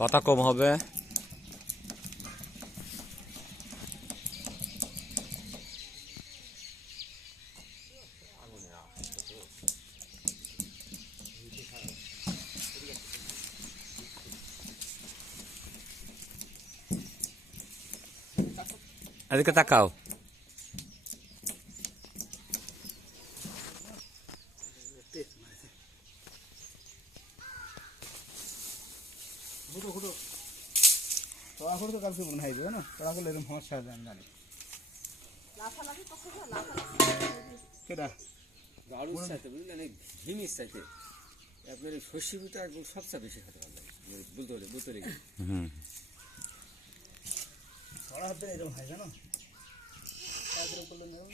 কত কম হবে? এদিকে তাকাও। কালকে মনে হয় না তোরা করলে এরকম সমস্যা হবে আমি জানি কেটা দারুর সাথে বুঝলেন এই ভিমির সাথে আপনার এই শস্যি বুটা একদম সবচেয়ে বেশি খেতে ভালো লাগে বুঝতে লেগে তোরা হাতে এরকম হয় জানো তারপরে করলেন এরকম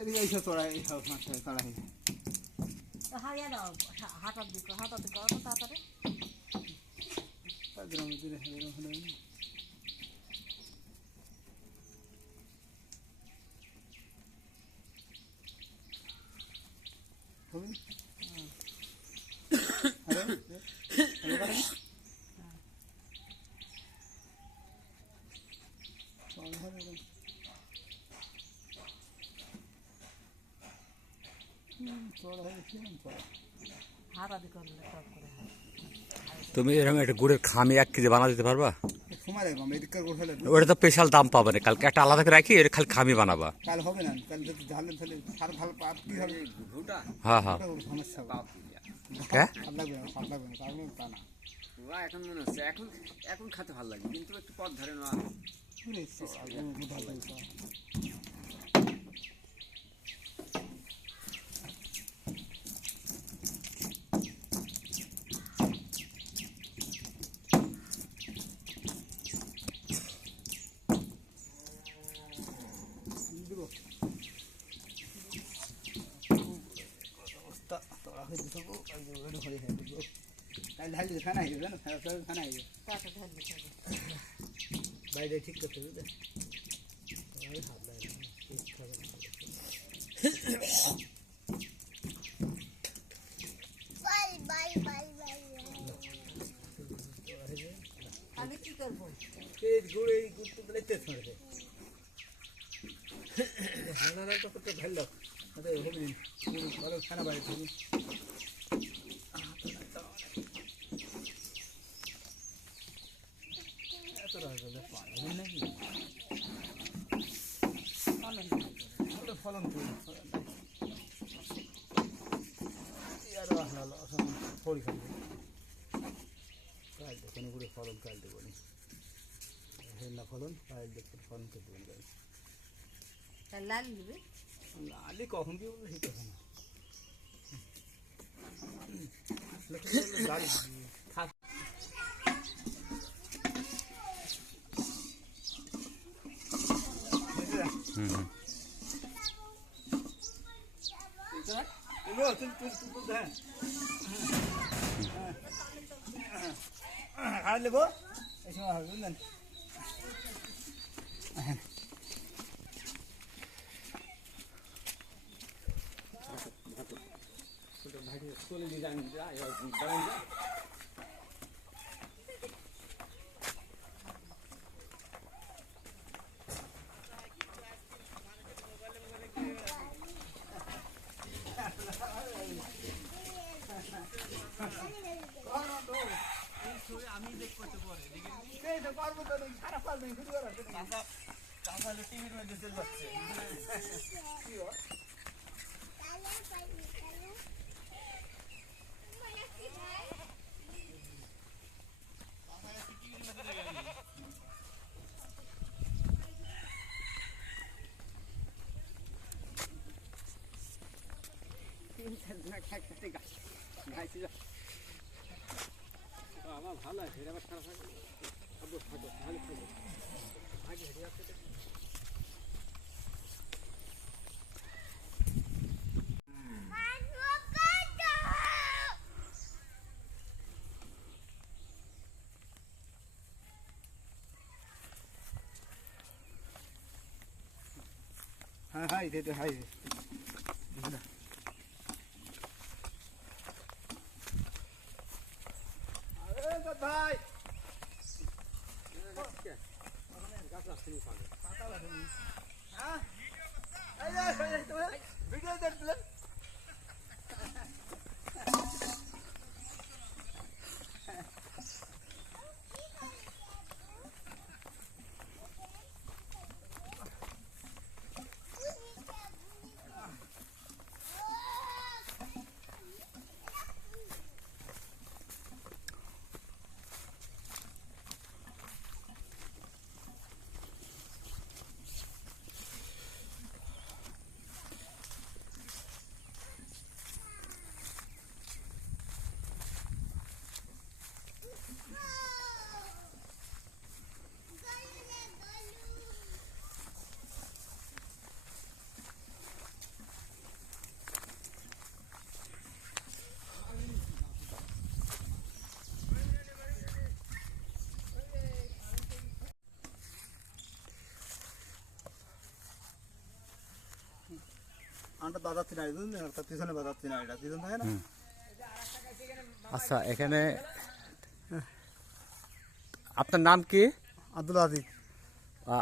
এদিকে এসে তোরা এই সব মাথায় তাড়াই হারিয়ে দাও হাতার দিকে করো তো তাড়াতাড়ি গ্রামে দিলে এরকম হলে হবে হাতা দিকে করলে সব করে তুমি এরকম একটা গুড়ের খামি 1 কেজি বানা দিতে পারবা? সময় লাগবে আমরা এদিককার গোঠালে ওটা তো স্পেশাল দাম পাবে না, কালকে একটা আলাদা করে রাখি এর খালি খামি বানাবা। কাল হবে না কাল যদি ঝালে তাহলে সার ভালো পাত কি হবে ভুটা হ্যাঁ হ্যাঁ সমস্যা হবে হ্যাঁ ভালো লাগবে না ভালো লাগবে না কারণ তা না ওরা এখন মনে হচ্ছে এখন খেতে ভালো লাগে কিন্তু একটু পথ ধরে না ভালো লাগবে খানা হয়ে যাবে খানা হয়ে যাবে বাইরে ঠিক করতে হবে হাত লাগে আমি কি করবো গুড় এই গুড় তো বলে তেজ মারবে না তো করতে ভালো হবে ভালো খানা বাইরে তুমি ফলন পরীক্ষা কাল দেখুন করে ফলন কাল দেবো না ফলন কাল দেখুন ফলন করতে দেবেন লাল দিবে লালি কখন কি বলবো ঠিক আছে আর নেবো এই সময় হবে বুঝলেন চলে দিয়ে যান আমি দেখতে পারে পারবো তো খারাপ পারবে টিভির মধ্যে চলে যাচ্ছে আমার ভালো আছে, এটা আবার খারাপ হয় না। থাকো থাকো ভালো থাকো। আগে হেঁটে যাচ্ছে তো। হ্যাঁ হাই দে হাই দে ভাই গাছ আসতে নিয়ে পাবে। ভিডিও দেখছিলেন আমরা বাজাচ্ছি না তার পিছনে বাজাচ্ছি না এটা পিছন থাকে না আচ্ছা এখানে আপনার নাম কি? আব্দুল আজিজ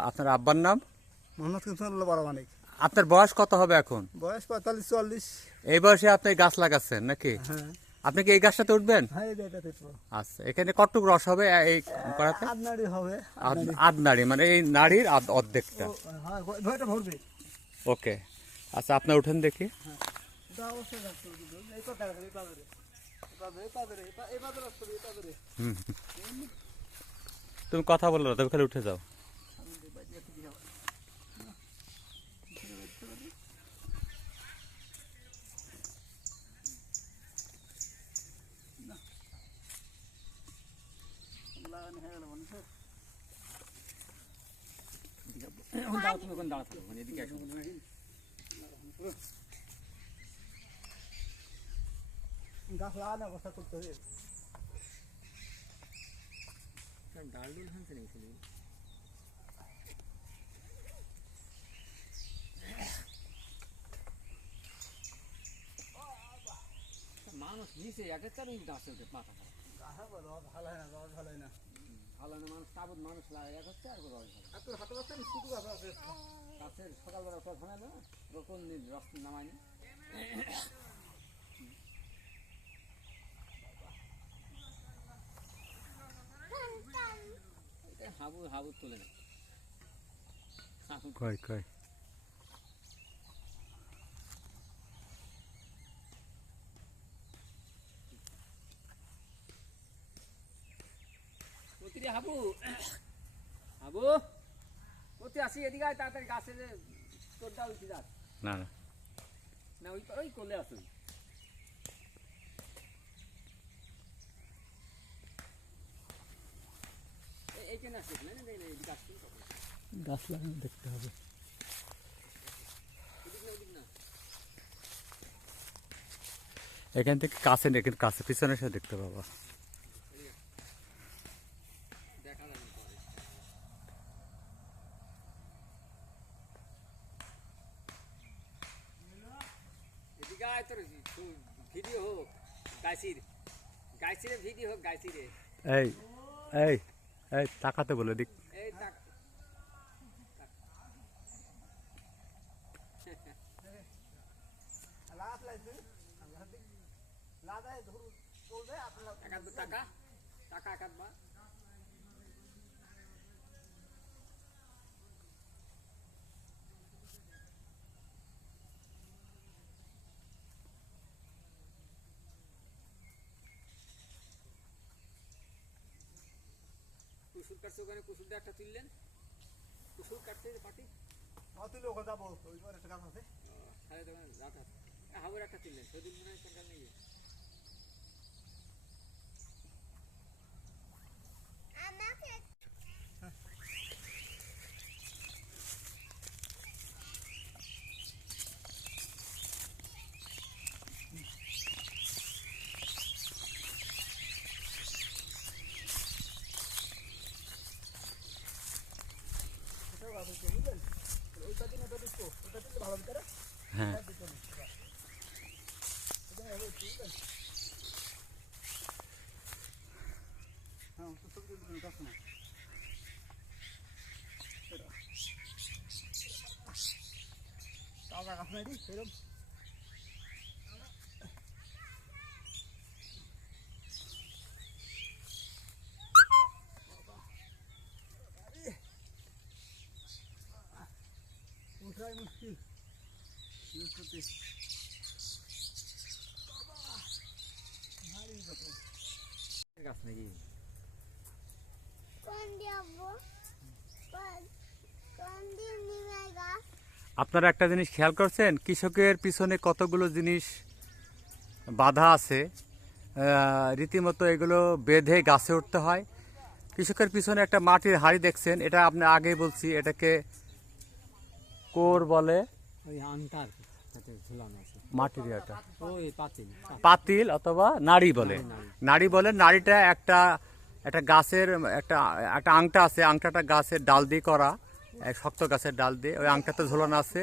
আপনার আব্বার নাম? মোহাম্মদ কিমসানুল্লাহ বারামানিক আপনার বয়স কত হবে এখন? বয়স 45-44 এই বয়সে আপনি গাছ লাগাচ্ছেন নাকি? হ্যাঁ আপনি কি এই গাছটাতে উঠবেন? হ্যাঁ এটা দেখবো আচ্ছা এখানে কতটুকু রস হবে এই করাতে? আদনাড়ি হবে আধ নাড়ি মানে এই নাড়ির অর্ধেকটা। হ্যাঁ ভয়টা ভরবে ওকে আচ্ছা আপনার উঠেন দেখি। এটা অবশ্যই রাখতে হবে এই কথা এই বাজারে এই বাজারে আসবে এই বাজারে হুম তুমি কথা বলো না, তুমি খালি উঠে যাও। এখন দাঁড়া, তুমি এখন দাঁড়া থাকো, মানে এদিকে আসো। গাছ লাগানোর অবস্থা করতে হবে ডাল ডুল হানছে নাকি ছেলে? মানুষ নিচে একের চার গাছে উঠে মাথা খারাপ। ভালো হয় না ভালো হয় না ভালো না, মানুষ তাবৎ মানুষ লাগে হচ্ছে আর রস ভালো। এত হাতে পাচ্ছেন শুধু গাছ আছে গাছের সকালবেলা ওটা ভাঙা না, রোপণ রস নামায় না। হাবু তোলে না। কই কই হাবু হাবু কোথায় আসি এদিকে আয় তাড়াতাড়ি, গাছে যে তোরটা উঠে যাস না না না, ওই ওই করলে আসুন। এইখানে আসিস না, এদিকে আসুন। গাছ লাগানো দেখতে হবে এখান থেকে কাছে নেই কিন্তু কাছে পিছনে এসে দেখতে পাবো। দেখা যাবে পরে। এদিকে আয়, তোর ভিডিও হোক গাইছির ভিডিও হোক গাইছিরে। এই এই এই তাকাতে বলে দিক। এই তাক লাগাত লাগছে লাগায় ধরু চলবে আপনার টাকা টাকা কাটবা। কুসুর কাটছে ওখানে, কুসুরটা একটা তুললেন, কুসুর কাটছে পাটি অতি লোক যাবো ওই পরে একটা গাছ আছে খালি দোকানে রাত হাবুর একটা তুললেন, সেদিন মনে হয় সরকার নেই। হ্যাঁ তো সব কিছু দেখো না তাজা গাছ নাই রে সেরকম উঠাই মুশকিল বৃহস্পতি ভারী ব্যাপার গাছ নাকি কোন যাবো কোন দিন নিবে গাছ আপনারা একটা জিনিস খেয়াল করছেন, কৃষকের পিছনে কতগুলো জিনিস বাধা আছে, রীতিমতো এগুলো বেঁধে গাছে উঠতে হয়। কৃষকের পিছনে একটা মাটির হাঁড়ি দেখছেন, এটা আপনি আগেই বলছি, এটাকে কোর বলে, ওই আনতার সাথে ঝুলানো আছে মাটির এটা ওই পাতিল পাতিল অথবা নাড়ি বলে। নাড়ি বলে, নাড়িটা একটা একটা গাছের একটা একটা আংটা আছে, আংটাটা গাছের ডাল দিয়ে করা, এক শক্ত গাছের ডাল দিয়ে, ওই আংটাতে ঝোলানো আছে।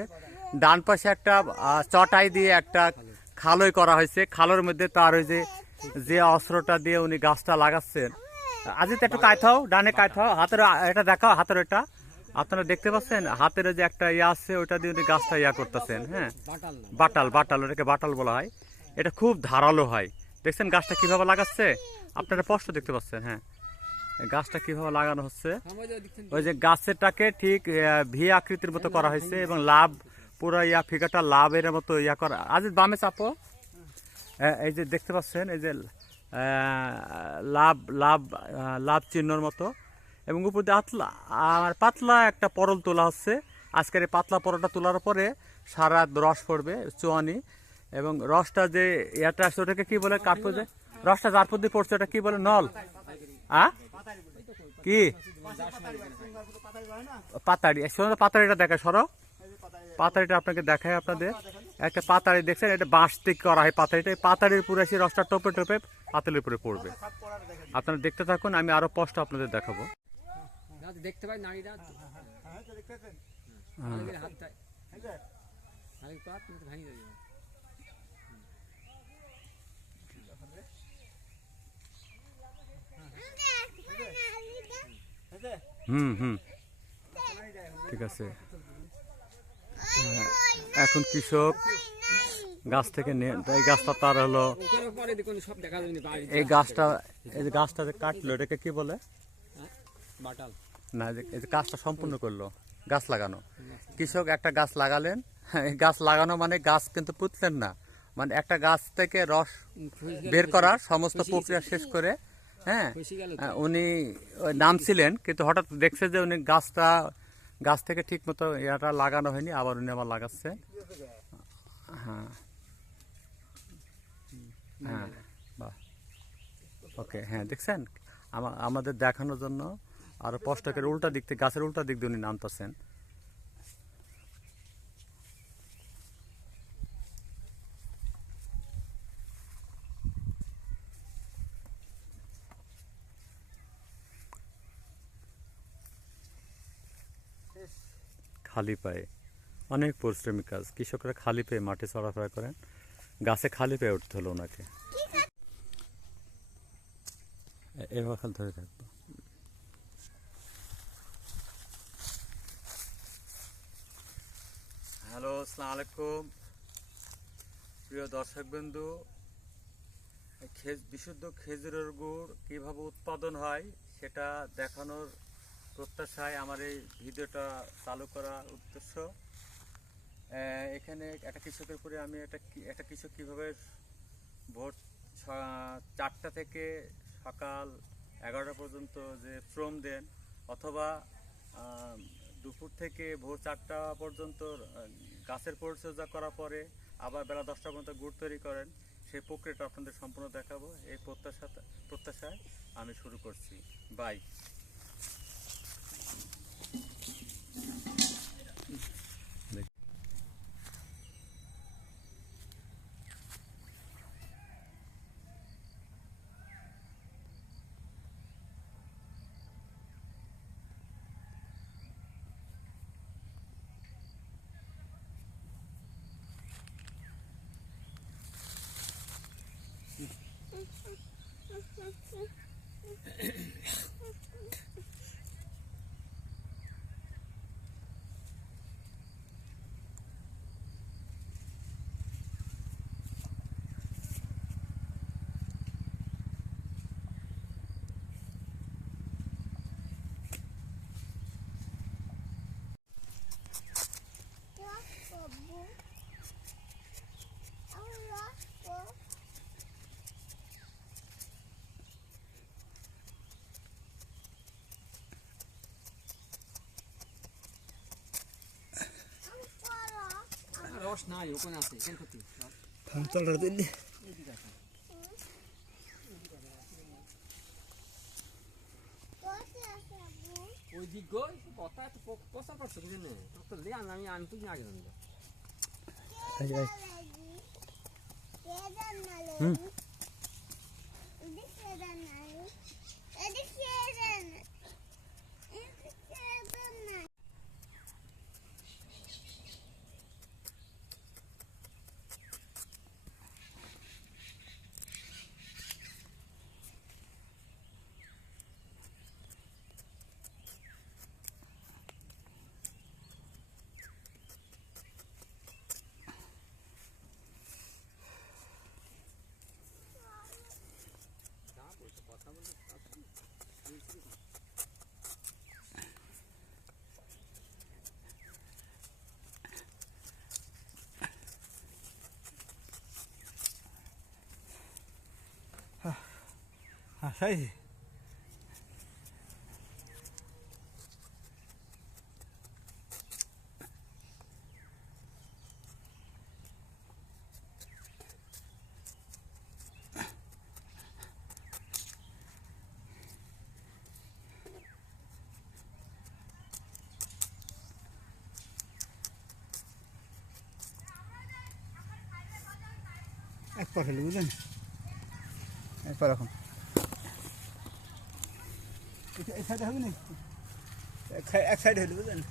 ডান পাশে একটা চটাই দিয়ে একটা খালই করা হয়েছে, খালের মধ্যে তার ওই যে অস্ত্রটা দিয়ে উনি গাছটা লাগাচ্ছেন। আজ একটু কায়থাও, ডানে কায়থাও, হাতের এটা দেখাও, হাতের এটা আপনারা দেখতে পাচ্ছেন, হাতের যে একটা ইয়ে আছে ওইটা দিয়ে উনি গাছটা ইয়া করতেছেন। হ্যাঁ, বাটাল না বাটাল, বাটাল, ওটাকে বাটাল বলা হয়। এটা খুব ধারালো হয়। দেখছেন গাছটা কিভাবে লাগাচ্ছে, আপনারা স্পষ্ট দেখতে পাচ্ছেন। হ্যাঁ, এই গাছটা কিভাবে লাগানো হচ্ছে, আমাদের দেখছেন ওই যে গাছেরটাকে ঠিক ভি আকৃতির মতো করা হয়েছে এবং লাভ পুরো ইয়া ফিগারটা লাভের মতো ইয়া করা। আজ বামে চাপো, এই যে দেখতে পাচ্ছেন, এই যে লাভ লাভ লাভ চিহ্নর মতো, এবং উপর দিয়ে আর পাতলা একটা পরল তোলা হচ্ছে। আজকের এই পাতলা পরলটা তোলার পরে সারা রস পড়বে চুয়ানি, এবং রসটা যে ইয়াটা আসছে ওটাকে কি বলে, কাটবো যে রসটা যার প্রতি পড়ছে ওটা কি বলে, নল কি পাতাড়ি, শোনো পাতাড়িটা দেখা, সরো পাতাড়িটা আপনাকে দেখায়, আপনাদের একটা পাতাড়ি দেখছেন, এটা বাঁশ থেকে করা হয় পাতাড়িটা। এই পাতাড়ির পুরো এসে রসটা টোপে টোপে পাতালের উপরে পড়বে। আপনারা দেখতে থাকুন, আমি আরো স্পষ্ট আপনাদের দেখাবো। দেখতে পাই নাড়িটা হ্যাঁ তো দেখতে পাচ্ছেন হাতটা এই যে হাড়ি পাত কিন্তু ভাঙি যাবে এই যে হুম, ঠিক আছে। এখন কৃষক গাছ থেকে এই গাছটা তার হলো, ওখানে পরে দেখুন সব দেখা যাবে না বাড়ি এই গাছটা, এই যে গাছটা যে কাটলো এটাকে কি বলে, বাটাল না এই যে গাছটা সম্পূর্ণ করলো, গাছ লাগানো। কৃষক একটা গাছ লাগালেন, এই গাছ লাগানো মানে গাছ কিন্তু পুঁতলেন না, মানে একটা গাছ থেকে রস বের করার সমস্ত প্রক্রিয়া শেষ করে, হ্যাঁ, খুশি গেল উনি নামছিলেন, কিন্তু হঠাৎ দেখছে যে উনি গাছ থেকে ঠিক মতো ইয়াটা লাগানো হয়নি, আবার উনি আবার লাগাচ্ছে। হ্যাঁ হ্যাঁ, বাহ, ওকে, হ্যাঁ দেখছেন, আমাদের দেখানোর জন্য আরো স্পষ্ট করে উল্টা দিক থেকে, গাছের উল্টা দিক দিয়ে উনি নামতেছেন। খালি পায়ে, অনেক পরিশ্রমিক কাজ, কৃষকরা খালি পায়ে মাঠে চলাফেরা করেন, গাছে খালি পায়ে উঠতে হলো ওনাকে। এবার খালি ধরে থাকবো। হ্যালো, আসসালামু আলাইকুম প্রিয় দর্শকবৃন্দু। বিশুদ্ধ খেজুরের গুড় কিভাবে উৎপাদন হয় সেটা দেখানোর প্রত্যাশায় আমার এই ভিডিওটা চালু করার উদ্দেশ্য। এখানে একটা কৃষকের উপরে আমি একটা কৃষক কীভাবে ভোর 4টা থেকে সকাল 11টা পর্যন্ত যে শ্রম দেন, অথবা দুপুর থেকে ভোর 4টা পর্যন্ত গাছের পরিচর্যা করার পরে আবার বেলা 10টা পর্যন্ত গুড় তৈরি করেন, সেই প্রক্রিয়াটা আপনাদের সম্পূর্ণ দেখাবো। এই প্রত্যাশায় আমি শুরু করছি। বাই। ওখানে আছে এখানে করতে থাম চলটা দিলি কোথায় আছে আব্বু? ওই দিক গো কথা তো প্রচার করছে বুঝলেন তো লে আমি আমি তুই আগে জানবো এই এই কেদার নালে। এদিক কেদার নালে। এদিক কেদার নালে। এদিক কেদার নালে। হ্যাঁ সেই একবার হলে বুঝলেন একবার এখন এক সাইডে হবে না এক সাইডে হলে বুঝলেন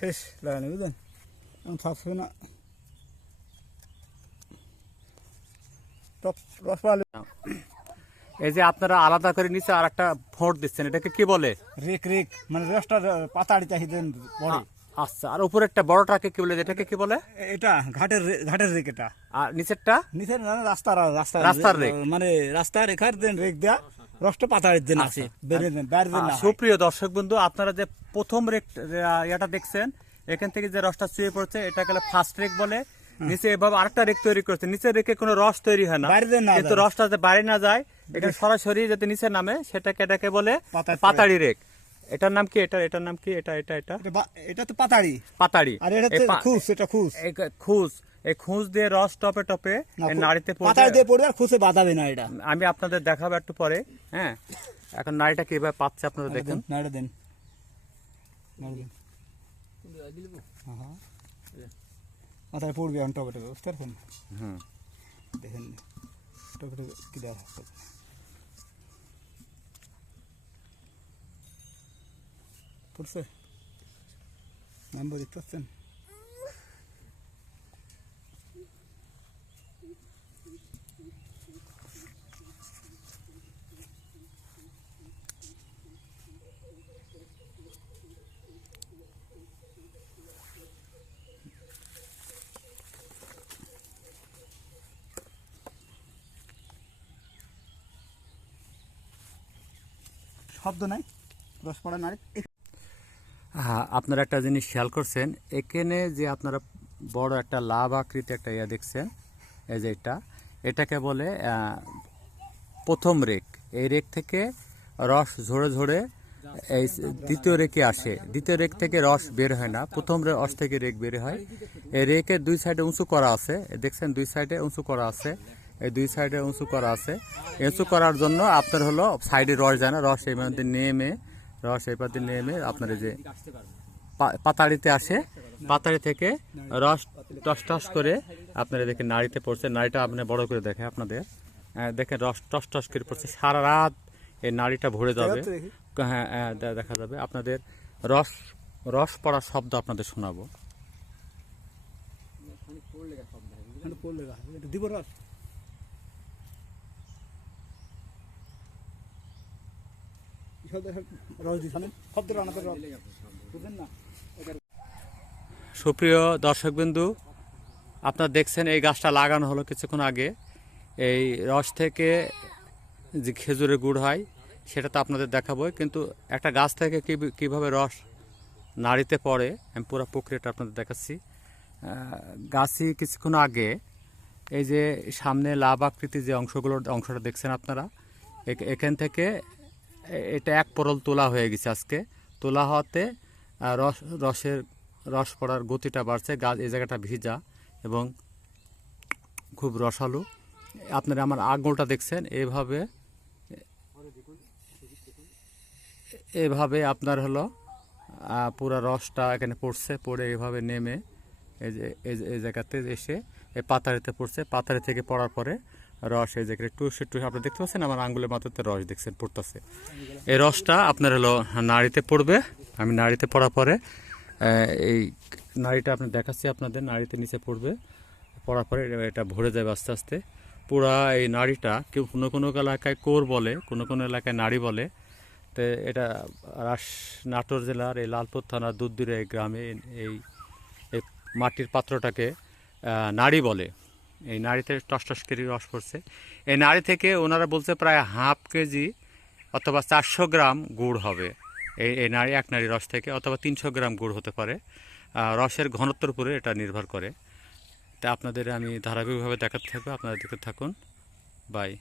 শেষ লাগানো বুঝলেন এখন থাকবে না টপ রস পালে এই যে আপনারা আলাদা করে নিচে আর একটা ফোঁট দিচ্ছেন, এটাকে কি বলে? রেক রেক মানে রসটা পাতাড়ি চাহিদা পড়ে আচ্ছা, আর উপরে একটা বড়টাকে কি বলে, এটাকে কি বলে? এটা ঘাটের রেক এটা আর নিচেরটা? নিচের না রাস্তার রেক। মানে রাস্তা রেখার দেন রেক দেয়া রসটা পাতাড়ির দেন আছে বেরে দেন বাইরে দেন না হয়। সুপ্রিয় দর্শক বন্ধু, আপনারা যে প্রথম রেক এটা দেখছেন, এখান থেকে যে রসটা চুয়ে পড়ছে এটাকে ফার্স্ট রেক বলে। নিচে এভাবে আরেকটা রেক তৈরি করছে, নিচের রেকে কোনো রস তৈরি হয় না, বাইরে না কিন্তু যায়। রসটা যাতে বাইরে না যায় এটা সরাসরি যাতে নিচে নামে এটাকে বলে পাতাড়ি। পাতাড়ি রেক। এটার নাম কি? এটার নাম কি? এটা এটা তো পাতাড়ি পাতাড়ি। আর এটা এই খুস এটা খুস খুঁজ, এই খুঁজ দিয়ে রস টপে টপে না, এই নাড়িতে পাতাড়ি পড়বে। দিয়ে পড়বে আর খুসে বাঁধাবে না এটা আমি আপনাদের দেখাবো একটু পরে। হ্যাঁ, এখন নাড়িটা কিভাবে পাচ্ছে আপনারা দেখুন। নাড়ে দেন নাড়ে দেন হ্যাঁ মাথায় পড়বে এখন টপে টপে বুঝতে পারছেন হুম, দেখেন টপে টপে কি দেওয়া পড়ছে নাম্বার দেখতে পাচ্ছেন শব্দ নাই রস পড়া নাড়ে হ্যাঁ, আপনারা একটা জিনিস খেয়াল করছেন, এখানে যে আপনারা বড় একটা লাভ আকৃতি একটা দেখছেন, এই যে এটাকে বলে প্রথম রেক। এই রেক থেকে রস ঝরে ঝরে এই দ্বিতীয় রেকে আসে। দ্বিতীয় রেক থেকে রস বের হয় না, প্রথম রস থেকে রেক বের হয়। এই রেকের দুই সাইডে উঁচু করা আছে, দেখছেন দুই সাইডে উঁচু করা আছে, এই দুই সাইডে উঁচু করা আছে। উঁচু করার জন্য আপনার হলো সাইডে রস যায় না, রস এই মধ্যে নেমে রস এই পাতে নেমে আপনার এই যে আসতে পারবে পাতাড়িতে আসে, পাতাড়ি থেকে রস টস টস করে আপনারা দেখেন নাড়িতে পড়ছে। নাড়িটা আপনি বড় করে দেখে আপনাদের দেখেন রস টস টস করে পড়ছে, সারা রাত এই নাড়িটা ভরে যাবে। হ্যাঁ হ্যাঁ, দেখা যাবে আপনাদের রস রস পড়ার শব্দ আপনাদের শোনাবো। পড়লে একটু দিব রস। রস দিচ্ছেন শব্দ রান্নাতে রস বুঝলেন না। সুপ্রিয় দর্শকবিন্দু, আপনারা দেখছেন এই গাছটা লাগানো হলো কিছুক্ষণ আগে। এই রস থেকে যে খেজুরের গুড় হয় সেটা তো আপনাদের দেখাবো, কিন্তু একটা গাছ থেকে কীভাবে রস নাড়িতে পড়ে আমি পুরো প্রক্রিয়াটা আপনাদের দেখাচ্ছি। গাছই কিছুক্ষণ আগে এই যে সামনে লাভ আকৃতি যে অংশটা দেখছেন আপনারা, এখান থেকে এটা এক পরল তোলা হয়ে গেছে। আজকে তোলা হওয়াতে রস পড়ার গতিটা বাড়ছে। গাছ এই জায়গাটা ভিজা এবং খুব রসালো। আপনারা আমার আঙুলটা দেখছেন, এভাবে আপনার হলো পুরো রসটা এখানে পড়ছে, পড়ে এভাবে নেমে এই জায়গাতে এসে এই পাতারিতে পড়ছে। পাতারি থেকে পড়ার পরে রস এই জায়গায় টুসে আপনি দেখতে পাচ্ছেন আমার আঙ্গুলের মাথাতে রস দেখছেন পড়তেছে। এই রসটা আপনার হলো নাড়িতে পড়বে। আমি নাড়িতে পড়ার পরে এই নাড়িটা আপনি দেখাচ্ছি আপনাদের, নাড়িতে নিচে পড়বে, পড়ার পরে এটা ভরে যাবে আস্তে আস্তে। পুরা এই নাড়িটা কোনো কোনো এলাকায় কোর বলে, কোনো কোনো এলাকায় নাড়ি বলে। তো এটা নাটোর জেলার এই লালপুর থানার দুধদুরে এই গ্রামে এই মাটির পাত্রটাকে নাড়ি বলে। এই নাড়িতে টস টস করে রস পড়ছে। এই নাড়ি থেকে ওনারা বলছে প্রায় হাফ কেজি অথবা 400 গ্রাম গুড় হবে এই নাড়ি, এক নাড়ি রস থেকে, অথবা 300 গ্রাম গুড় হতে পারে। রসের ঘনত্বের উপরে এটা নির্ভর করে। তা আপনাদের আমি ধারাবাহিকভাবে দেখাতে থাকবো, আপনারা দেখতে থাকুন। বাই।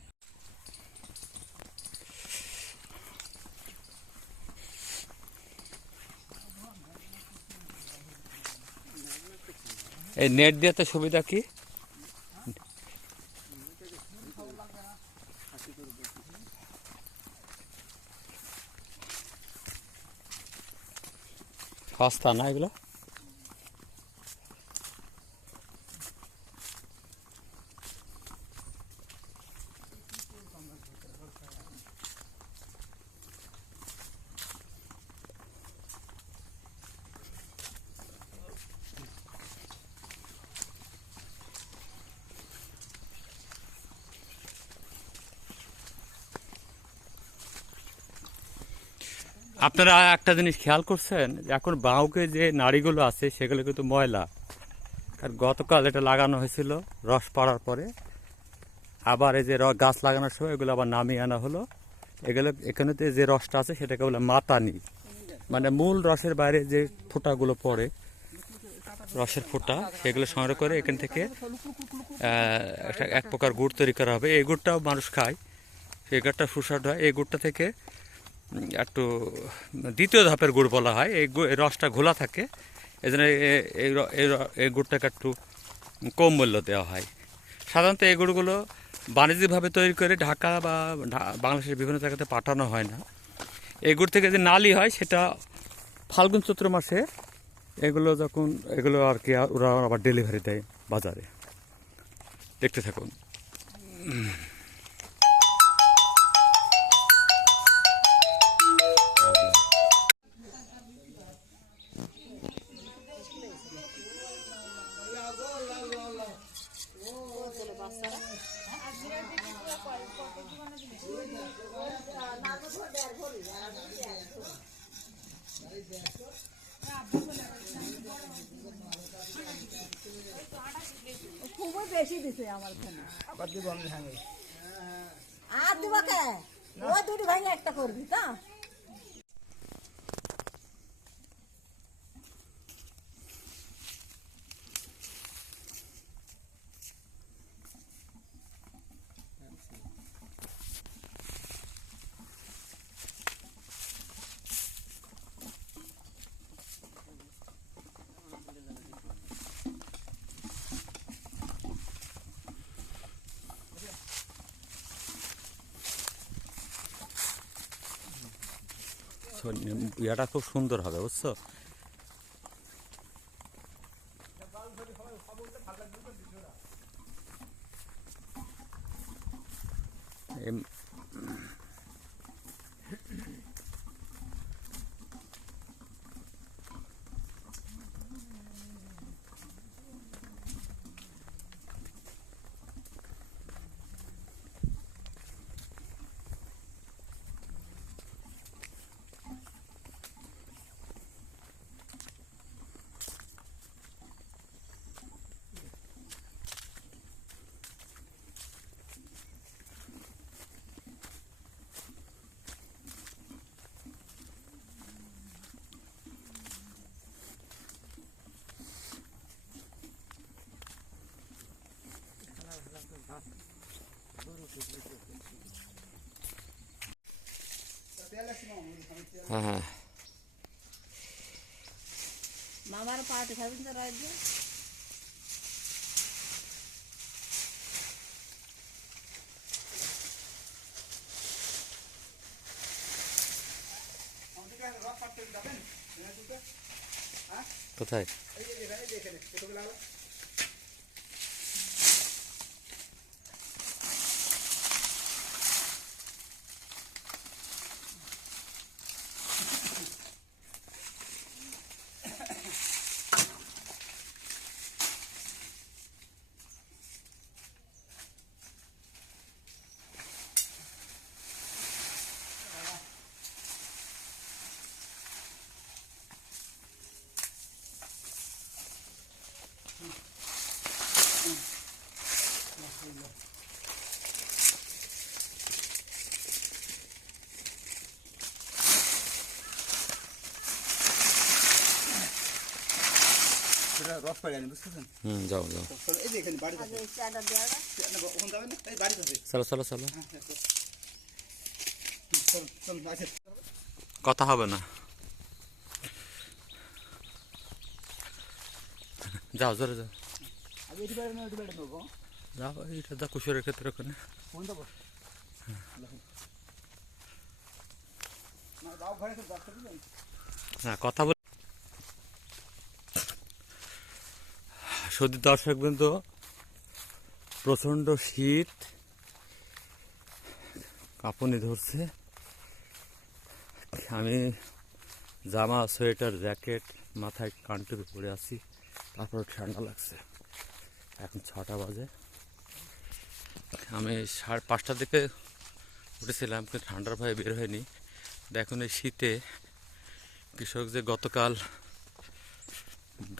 এই নেট দিয়ে তো সুবিধা কি, সস্তা না এগুলো? আপনারা একটা জিনিস খেয়াল করছেন, এখন বাউকে যে নাড়িগুলো আছে সেগুলো কিন্তু ময়লা। আর গতকাল এটা লাগানো হয়েছিল রস পড়ার পরে, আবার এই যে গাছ লাগানোর সময় এগুলো আবার নামিয়ে আনা হলো। এখানে যে রসটা আছে সেটাকে বলে মাতানি, মানে মূল রসের বাইরে যে ফোঁটাগুলো পড়ে, রসের ফোঁটা, সেগুলো সংগ্রহ করে এখান থেকে একটা এক প্রকার গুড় তৈরি করা হবে। এই গুড়টাও মানুষ খায়, সেই গুড়টা সুস্বাদু হয়। এই গুড়টা থেকে একটু দ্বিতীয় ধাপের গুড় বলা হয়। এই রসটা ঘোলা থাকে, এই জন্য এই গুড়টাকে একটু কম মূল্য দেওয়া হয়। সাধারণত এই গুড়গুলো বাণিজ্যিকভাবে তৈরি করে ঢাকা বা বাংলাদেশের বিভিন্ন জায়গাতে পাঠানো হয় না। এই গুড় থেকে যে নালি হয় সেটা ফাল্গুন চৈত্র মাসে এগুলো আর কি ওরা আবার ডেলিভারি দেয় বাজারে। দেখতে থাকুন। খুবই বেশি দিছে আমার ফোনে। আর দিবা কে? ওই দুটো ভাঙে একটা করবি তা? ইয়াটা খুব সুন্দর হবে, বুঝছো? এম- হ্যাঁ হ্যাঁ, মামার পার্টি খাবেন তো রাত দিয়ে কোথায়? রস পাই আনি, বুঝতেছেন? যাও যাও, চলো, এই যে এখানে বাড়ি আগে চাটা দেওয়া ওখানে যাবেন না, এই বাড়ি আছে। চলো চলো চলো, চল চল আছে। কথা হবে না, যাও জোরে যাও, আগে এটি বাড়ি না, এটি বাড়ি নেবো। যাও, এইটা যা কুশলের ক্ষেত্রে ওখানে। ফোন দেবো না, যাও ঘরে সব যাচ্ছে, বুঝলেন? হ্যাঁ, কথা বল। সত্যি দর্শক বিন্দু, প্রচণ্ড শীত, কাঁপুনি ধরছে। আমি জামা, সোয়েটার, জ্যাকেট মাথায় কানটুপি পরে আছি, তারপর ঠান্ডা লাগছে। এখন 6টা বাজে। আমি 5:30টার দিকে উঠেছিলাম, কিন্তু ঠান্ডার ভয়ে বের হয়নি। দেখুন এই শীতে কৃষক যে গতকাল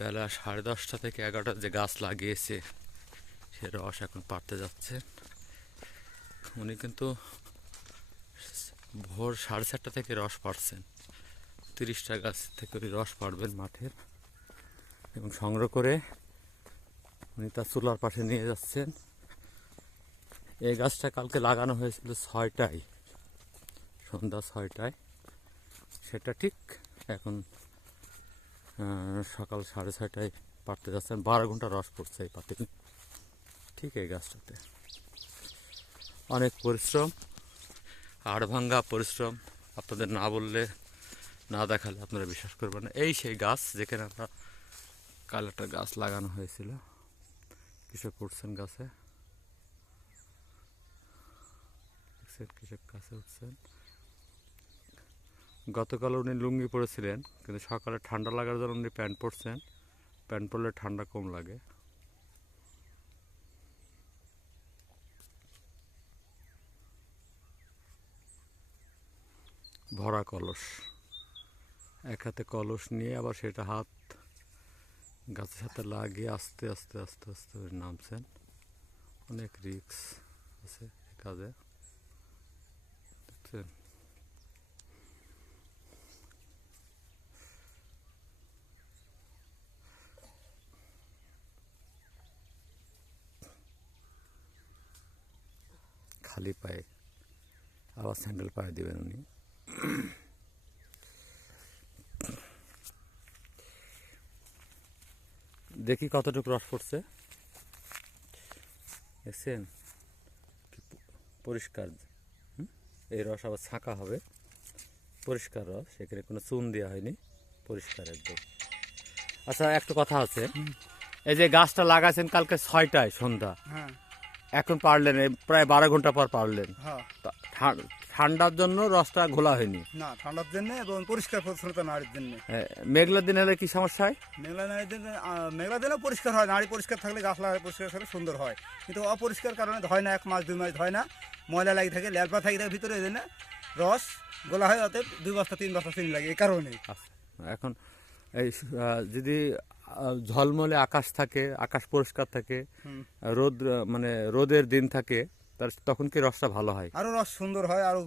বেলা 10:30 থেকে 11টা যে গাছ লাগিয়েছে, সে রস এখন পাড়তে যাচ্ছে। উনি কিন্তু ভোর 4:30 থেকে রস পাড়ছেন। 30টা গাছ থেকে উনি রস পাড়বেন মাঠের, এবং সংগ্রহ করে উনি তার চুলার পাশে নিয়ে যাচ্ছেন। এই গাছটা কালকে লাগানো হয়েছিল 6টায়, সন্ধ্যা 6টায়। সেটা ঠিক এখন সকাল 6:30টায় পাড়তে যাচ্ছেন। 12 ঘন্টা রস পড়ছে এই পাতে, ঠিক এই গাছটাতে। অনেক পরিশ্রম, হাড়ভাঙ্গা পরিশ্রম। আপনাদের না বললে, না দেখালে আপনারা বিশ্বাস করবেন না। এই সেই গাছ যেখানে আমরা কাল একটা গাছ লাগানো হয়েছিল। কৃষক উঠছেন গাছে, কৃষক গাছে উঠছেন। গতকাল উনি লুঙ্গি পরেছিলেন, কিন্তু সকালে ঠান্ডা লাগার জন্য উনি প্যান্ট পরছেন। প্যান্ট পরলে ঠান্ডা কম লাগে। ভরা কলস, এক হাতে কলস নিয়ে আবার সেটা হাত গাছের সাথে লাগিয়ে আস্তে আস্তে আস্তে আস্তে নামছেন। অনেক রিস্ক আছে এই কাজে, দেখছেন? খালি পায়ে, আবার স্যান্ডেল পায়ে দেবেন উনি। দেখি কতটুকু রস পড়ছে, দেখছেন? কি পরিষ্কার। এই রস আবার ছাঁকা হবে, পরিষ্কার রস, এখানে কোনো চুন দেওয়া হয়নি, পরিষ্কার একদম। আচ্ছা একটা কথা আছে, এই যে গাছটা লাগাইছেন কালকে 6টায় সন্ধ্যা, হ্যাঁ এখন পারলেন এই প্রায় 12 ঘন্টা পর পারলেন, হ্যাঁ। ঠান্ডার জন্য রসটা ঘোলা হয়নি। না, ঠান্ডার জন্য এবং পরিষ্কার পরিচ্ছন্নতা নাড়ির জন্য। মেঘলা দিন হলে কি সমস্যা হয়? মেঘলা নাড়ির জন্য মেঘলা দিলেও পরিষ্কার হয়, নাড়ি পরিষ্কার থাকলে গাছ লাগা পরিষ্কার থাকলে সুন্দর হয়, কিন্তু অপরিষ্কার কারণে হয় না, 1 মাস 2 মাস হয় না, ময়লা লাগে থাকে, ল্যালপা থাকে থাকে ভিতরে, এই জন্য রস গোলা হয়, অতএব 2 বস্তা 3 বস্তা চিনি লাগে এই কারণে। আচ্ছা, এখন এই যদি ঝলমলে আকাশ থাকে, আকাশ পরিষ্কার থাকে, রোদ মানে রোদের দিন থাকে, তখন কি রসটা ভালো হয়? আরো রস সুন্দর হয়, আরো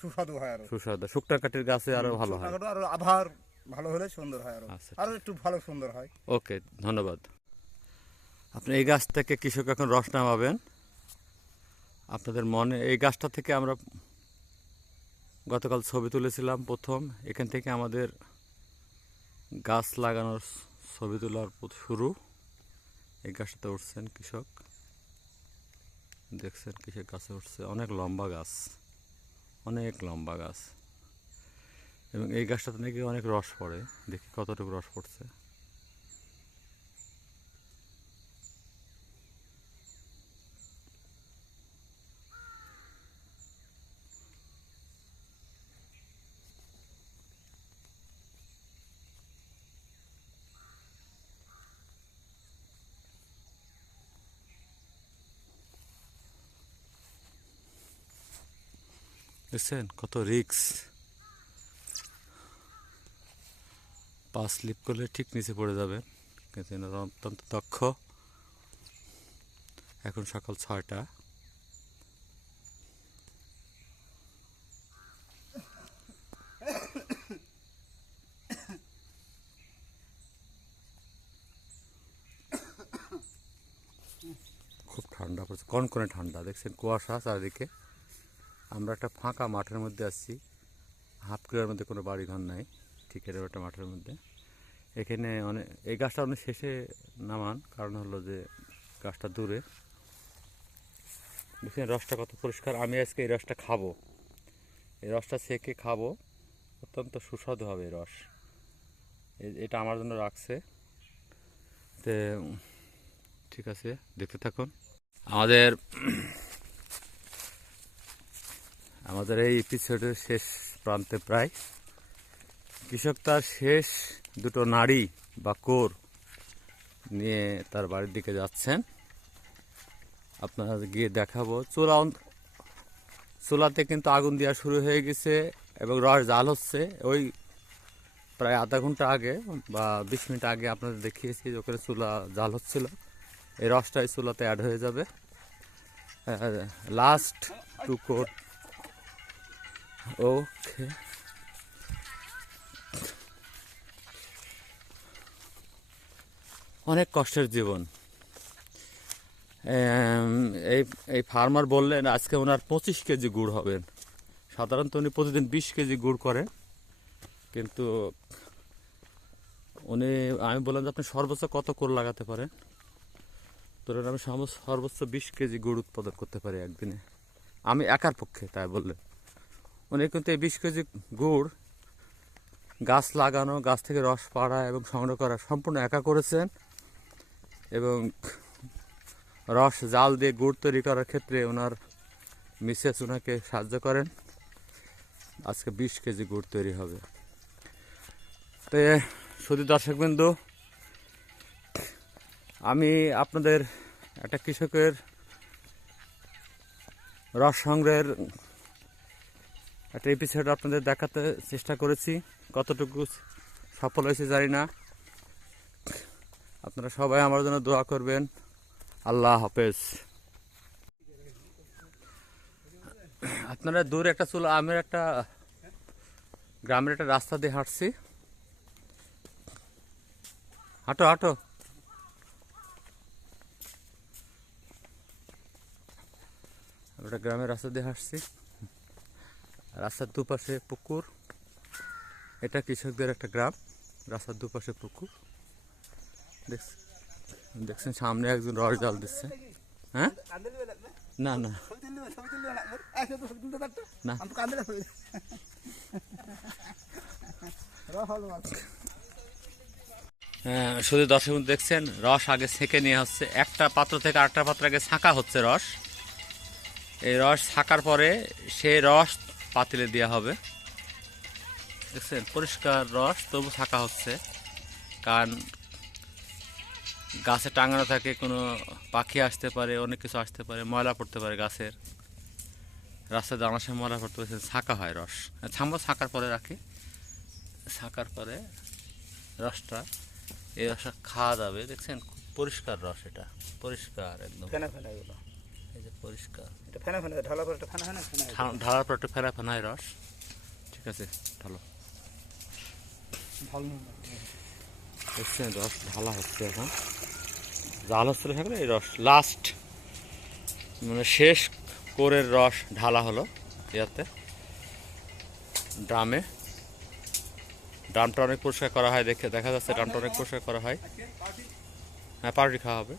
সুস্বাদু হয়, আরো সুস্বাদু, শুকনা কাঠের গাছে আরো ভালো হয়। আরো আবহাওয়ার ভালো হলে সুন্দর হয়, আরো আচ্ছা, আরো একটু ভালো সুন্দর হয়। ওকে, ধন্যবাদ। আপনি এই গাছ থেকে কৃষক এখন রস নামাবেন। আপনাদের মনে এই গাছটা থেকে আমরা গতকাল ছবি তুলেছিলাম প্রথম, এখান থেকে আমাদের গাছ লাগানোর ছবি তোলার শুরু। এই গাছটাতে উঠছেন কৃষক, দেখছেন কৃষক গাছে উঠছে, অনেক লম্বা গাছ, অনেক লম্বা গাছ, এবং এই গাছটাতে নাকি অনেক রস পড়ে, দেখি কতটুকু রস পড়ছে। দেখছেন কত রিক্স, পা স্লিপ করলে ঠিক নিচে পড়ে যাবেন, কিন্তু এনারা অত্যন্ত দক্ষ। এখন সকাল 6টা, খুব ঠান্ডা পড়ছে, কনকনে ঠান্ডা, দেখছেন কুয়াশা চারিদিকে। আমরা একটা ফাঁকা মাঠের মধ্যে আছি, হাফ কিলোর মধ্যে কোনো বাড়িঘর নাই, ঠিক এরকম একটা মাঠের মধ্যে। এখানে অনেক, এই গাছটা অনেক শেষে নামান, কারণ হলো যে গাছটা দূরে। দেখছেন রসটা কত পরিষ্কার। আমি আজকে এই রসটা খাবো, এই রসটা সেকে খাবো, অত্যন্ত সুস্বাদু হবে এই রস। এটা আমার জন্য রাখছে, তো ঠিক আছে, দেখতে থাকুন। আমাদের এই এপিসোডের শেষ প্রান্তে প্রায়। কৃষক তার শেষ দুটো নাড়ি বা কোর নিয়ে তার বাড়ির দিকে যাচ্ছেন, আপনারা গিয়ে দেখাবো। চুলাতে কিন্তু আগুন দেওয়া শুরু হয়ে গেছে এবং রস জাল হচ্ছে। ওই প্রায় আধা ঘন্টা আগে বা 20 মিনিট আগে আপনাদের দেখিয়েছি, ওখানে চুলা জাল হচ্ছিল, এই রসটাই চুলাতে অ্যাড হয়ে যাবে। লাস্ট টু কোট, ওকে। অনেক কষ্টের জীবন। এই ফার্মার বললেন আজকে ওনার 25 কেজি গুড় হবেন। সাধারণত উনি প্রতিদিন 20 কেজি গুড় করেন, কিন্তু আমি বললাম যে আপনি সর্বোচ্চ কত কোর লাগাতে পারেন? ধরেন আমি সর্বোচ্চ 20 কেজি গুড় উৎপাদন করতে পারি একদিনে, আমি একার পক্ষে, তাই বললেন। উনি কিন্তু এই 20 কেজি গুড় গাছ লাগানো, গাছ থেকে রস পাড়া এবং সংগ্রহ করা সম্পূর্ণ একা করেছেন, এবং রস জাল দিয়ে গুড় তৈরি করার ক্ষেত্রে ওনার মিসেস ওনাকে সাহায্য করেন। আজকে 20 কেজি গুড় তৈরি হবে। তো শুধু দর্শকবৃন্দ, আমি আপনাদের একটা কৃষকের রস সংগ্রহের একটা এপিসোড আপনাদের দেখাতে চেষ্টা করেছি, কতটুকু সফল হয়েছে জানি না। আপনারা সবাই আমার জন্য দোয়া করবেন। আল্লাহ হাফেজ। আপনারা দূরে একটা চুলা, আমি একটা গ্রামের একটা রাস্তা দিয়ে হাঁটছি, হাঁটো হাঁটো। একটা গ্রামের রাস্তা দিয়ে হাঁটছি, রাস্তার দুপাশে পুকুর, এটা কৃষকদের একটা গ্রাম, রাস্তার দুপাশে পুকুর। দেখছেন সামনে একজন রস জাল দিচ্ছে। হ্যাঁ, না না না। শুধু দর্শক বন্ধু দেখছেন রস আগে ছেঁকে নিয়ে হচ্ছে, একটা পাত্র থেকে আরেকটা পাত্র আগে ছাঁকা হচ্ছে রস। এই রস ছাঁকার পরে সেই রস পাতিলে দেওয়া হবে। দেখছেন পরিষ্কার রস, তবু ছাঁকা হচ্ছে, কারণ গাছে টাঙানো থাকে, কোনো পাখি আসতে পারে, অনেক কিছু আসতে পারে, ময়লা পড়তে পারে গাছের, রাস্তায় দাঁড়ানোর সময় ময়লা পড়তে পারে, ছাঁকা হয় রস। ছাঁকবো, ছাঁকার পরে রাখি, ছাঁকার পরে রসটা, এই রসটা খাওয়া যাবে। দেখছেন খুব পরিষ্কার রস, এটা পরিষ্কার একদম, ফেনা ফেনা এগুলো, এই যে পরিষ্কার। এটা ফেনা ফেনা, ঢালা করে একটা ফেনা ফেনা ফেনা। ঢালার পর একটু ফেনা ফেনা হয় রস। ঠিক আছে, ঢালো। ভালো দেখছেন রস ঢালা হচ্ছে এখন, জাল হচ্ছিল সেখানে, এই রস লাস্ট মানে শেষ কোরের রস ঢালা হলো ইয়াতে ড্রামে। ড্রামটা অনেক পরিষ্কার করা হয়, দেখা যাচ্ছে ড্রামটা অনেক পরিষ্কার করা হয়। হ্যাঁ, পাউরুটি খাওয়া হবে।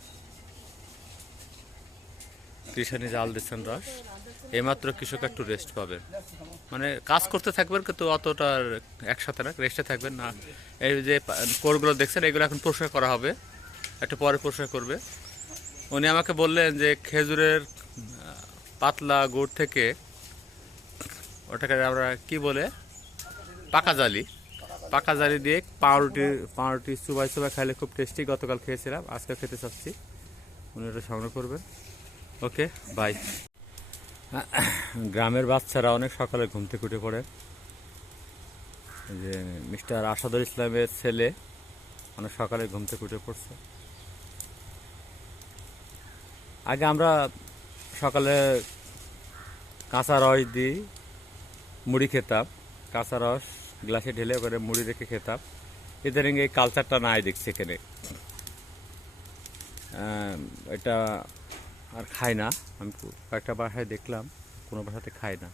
কৃষানি জাল দিচ্ছেন রস, এইমাত্র কৃষক একটু রেস্ট পাবেন, মানে কাজ করতে থাকবেন কিন্তু অতটা একসাথে না, রেস্টে থাকবেন না। এই যে কোরগুলো দেখছেন এগুলো এখন পরিষ্কার করা হবে, একটু পরে পরিষ্কার করবে। উনি আমাকে বললেন যে খেজুরের পাতলা গুড় থেকে, ওটাকে আমরা কি বলে, পাকা জালি, পাকা জালি দিয়ে পাউরুটি চুবাই খাইলে খুব টেস্টি। গতকাল খেয়েছিলাম, আজকে খেতে চাচ্ছি, উনি ওটা সংগ্রহ করবেন। ওকে, বাই। গ্রামের বাচ্চারা অনেক সকালে ঘুম থেকে উঠে পড়ে, যে মিস্টার আসাদুল ইসলামের ছেলে অনেক সকালে ঘুম থেকে উঠে পড়ছে। আগে আমরা সকালে কাঁচা রস দিয়ে মুড়ি খেতাম, কাঁচা রস গ্লাসে ঢেলে করে মুড়ি রেখে খেতাম। ইদানিং এই কালচারটা নাই দেখছি এখানে, এটা আর খাই না। আমি কয়েকটা বাসায় দেখলাম, কোনো বাসাতে খাই না।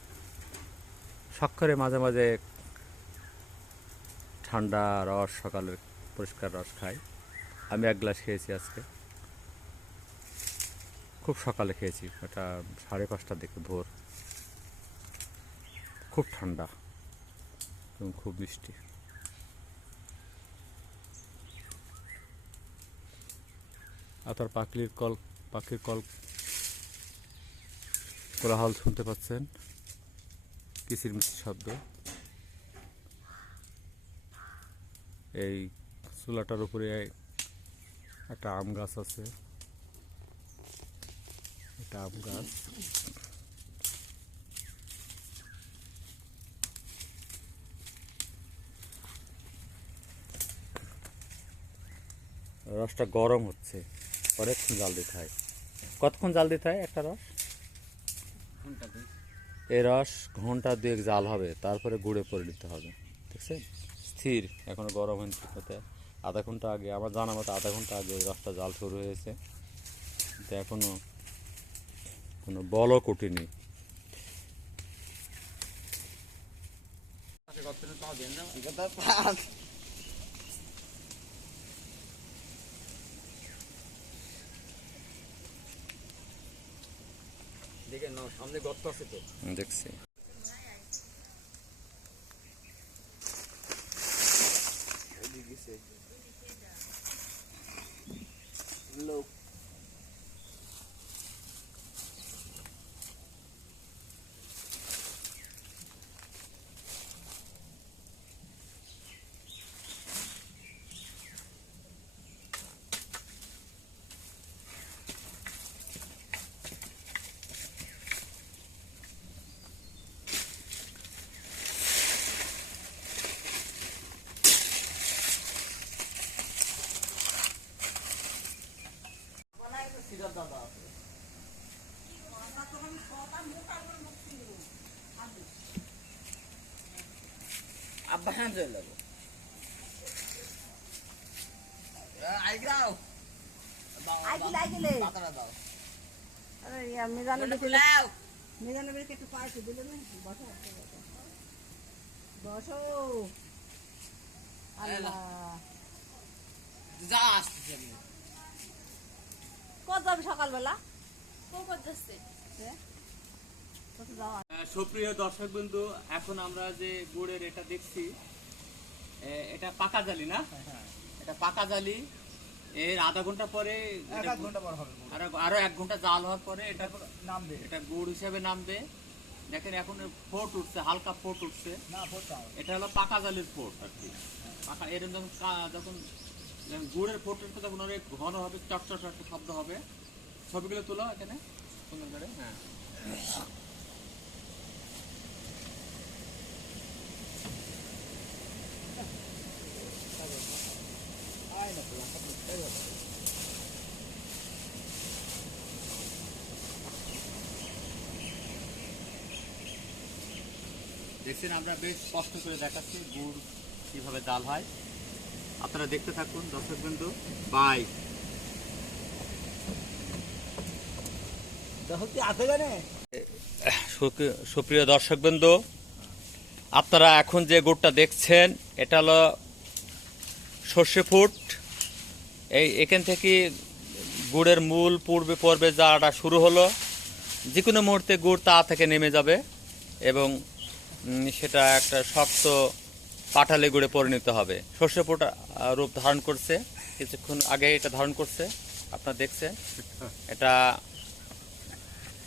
শখ করে মাঝে মাঝে ঠান্ডা রস, সকালে পরিষ্কার রস খাই। আমি এক গ্লাস খেয়েছি আজকে, খুব সকালে খেয়েছি, ওটা 5:30টার দিকে ভোর। খুব ঠান্ডা এবং খুব মিষ্টি। আপনার পাখির কোলাহল শুনতে পাচ্ছেন, কিচিরমিচির শব্দ। এই চুলাটার উপরে একটা আম গাছ আছে, এটা আম গাছ। রসটা গরম হচ্ছে, অনেকক্ষণ জাল দিতে হয়। কতক্ষণ জাল দিতে হয় একটা রস? এই রস ঘন্টা 2 জাল হবে, তারপরে গুড়ে পরিণত হবে। দেখছেন স্থির, এখনো গরম হতে আধা ঘন্টা আগে, আমার জানা মতো আধা ঘন্টা আগে এই রসটা জাল শুরু হয়েছে, কিন্তু এখনো কোনো বলক ওঠেনি। দেখেন না, সামনে গর্ত আছে তো। দেখছি লোক আব্বা হ্যাঁ চলে যাবো। আরে ইয়ার মিজানের বেশি একটু পাইছি দিলে না, বসো বসো। আল্লাহ, কত যাবে সকালবেলা? সুপ্রিয় দর্শক বিন্দু, এখন আমরা যে গুড়ের এটা দেখছি, এটা পাকা জালি না? এটা পাকা জালি। এর আধা ঘন্টা পরে আরো 1 ঘন্টা জাল হওয়ার পরে এটা নামবে, এটা গুড় হিসেবে নামবে। দেখেন এখন ফোট উঠছে, হালকা ফোট উঠছে, এটা হলো পাকা জালির ফোট আর কি। পাকা এরকম যখন গুড়ের ফোট উঠবে তখন অনেক ঘন হবে, চটচট একটা শব্দ হবে। ছবিগুলো তুলো এখানে সুন্দর করে। হ্যাঁ, দেখছেন আমরা বেশ কষ্ট করে দেখাচ্ছি গুড় কিভাবে জাল হয়। আপনারা দেখতে থাকুন দর্শক বিন্দু। বাই। সুপ্রিয় দর্শক বিন্দু, আপনারা এখন যে গুড়টা দেখছেন এটা হলো সর্ষে ফুট। এখান থেকে গুড়ের মূল পর্বে যাওয়াটা শুরু হলো। যে কোনো মুহূর্তে গুড় তা থেকে নেমে যাবে এবং সেটা একটা শক্ত পাটালি গুড়ে পরিণত হবে। সর্ষে ফুট রূপ ধারণ করছে, কিছুক্ষণ আগে এটা ধারণ করছে, আপনারা দেখছেন। এটা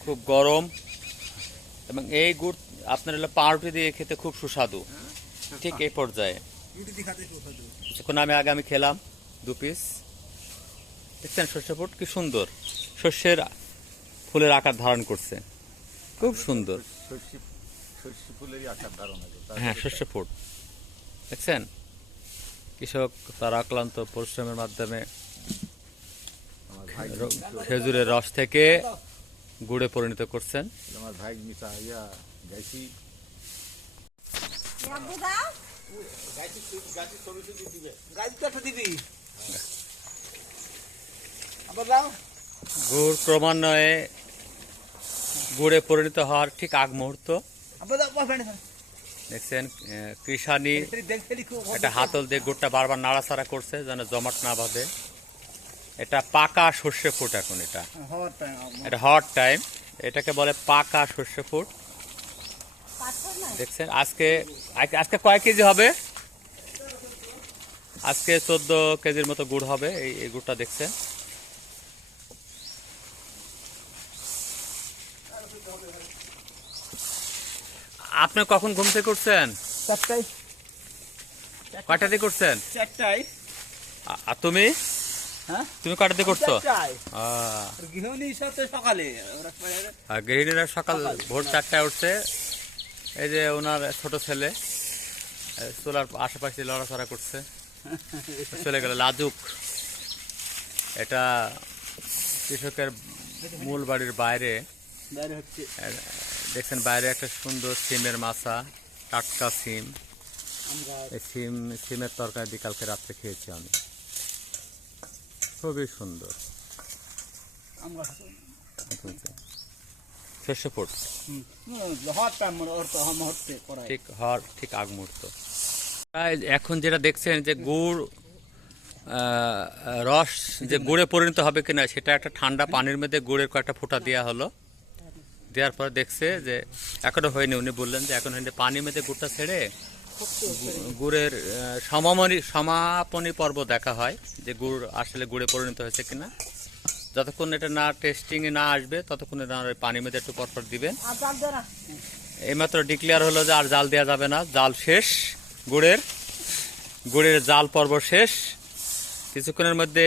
খুব গরম এবং এই গুড় আপনার হলো পাউরুটি দিয়ে খেতে খুব সুস্বাদু। ঠিক এই পর্যায়ে কিছুক্ষণ আগে আমি খেলাম 2 পিস। দেখছেন সর্ষে ফুট কি সুন্দর, শস্যের ফুলের আকার ধারণ করছে, খুব সুন্দর। হ্যাঁ, সর্ষে ফুট দেখছেন। কৃষক তার অক্লান্ত পরিশ্রমের মাধ্যমে খেজুরের রস থেকে গুড়ে পরিণত করছেন। আমার ভাই মিশা ইয়া গাইছি গুড় ক্রমান্বয়ে গুড়ে পরিণত হওয়ার ঠিক আগ মুহূর্ত। দেখছেন কৃষানি একটা হাতল দিয়ে গুড়টা বারবার নাড়াচাড়া করছে যেন জমাট না বাঁধে। এটা পাকা সর্ষে ফুট। এখন এটা হট টাইম, এটাকে বলে পাকা সর্ষে ফুট। দেখছেন আজকে কয় কেজি হবে? আজকে 14 কেজির মতো গুড় হবে এই গুড়টা। দেখছেন আপনি কখন ঘুম থেকে উঠছেন? 4টায়। কয়টা দিয়ে করছেন? 4টায়। আর তুমি? হ্যাঁ, তুমি কয়টা দিয়ে করছো? সকালে গৃহিণীরা সকাল ভোর 4টায় উঠছে। এই যে ওনার ছোট ছেলে চুলার আশেপাশে লড়াচড়া করছে, চলে গেল লাজুক। এটা কৃষকের মূল বাড়ির বাইরে। দেখছেন বাইরে একটা সুন্দর সিমের মাছা, টাটকা সিম। এই সিমের তরকারি বিকালকে রাত্রে খেয়েছি আমি, খুবই সুন্দর। সর্ষে ফুট ঠিক আগ মুহূর্ত। এখন যেটা দেখছেন যে গুড় রস যে গুড়ে পরিণত হবে কিনা সেটা একটা ঠান্ডা পানির মধ্যে গুড়ের কয়েকটা ফোঁটা দেওয়া হলো। দেওয়ার পরে দেখছে যে এখনো হয়নি। উনি বললেন যে এখন হয়নি, পানির মধ্যে গুড়টা ছেড়ে গুড়ের সমাপনী পর্ব দেখা হয় যে গুড় আসলে গুড়ে পরিণত হয়েছে কিনা। যতক্ষণ এটা না টেস্টিং এ না আসবে ততক্ষণ পানির মধ্যে একটু পরপর দিবেন। এইমাত্র ডিক্লেয়ার হলো যে আর জাল দেওয়া যাবে না, জাল শেষ। গুড়ের জাল পর্ব শেষ। কিছুক্ষণের মধ্যে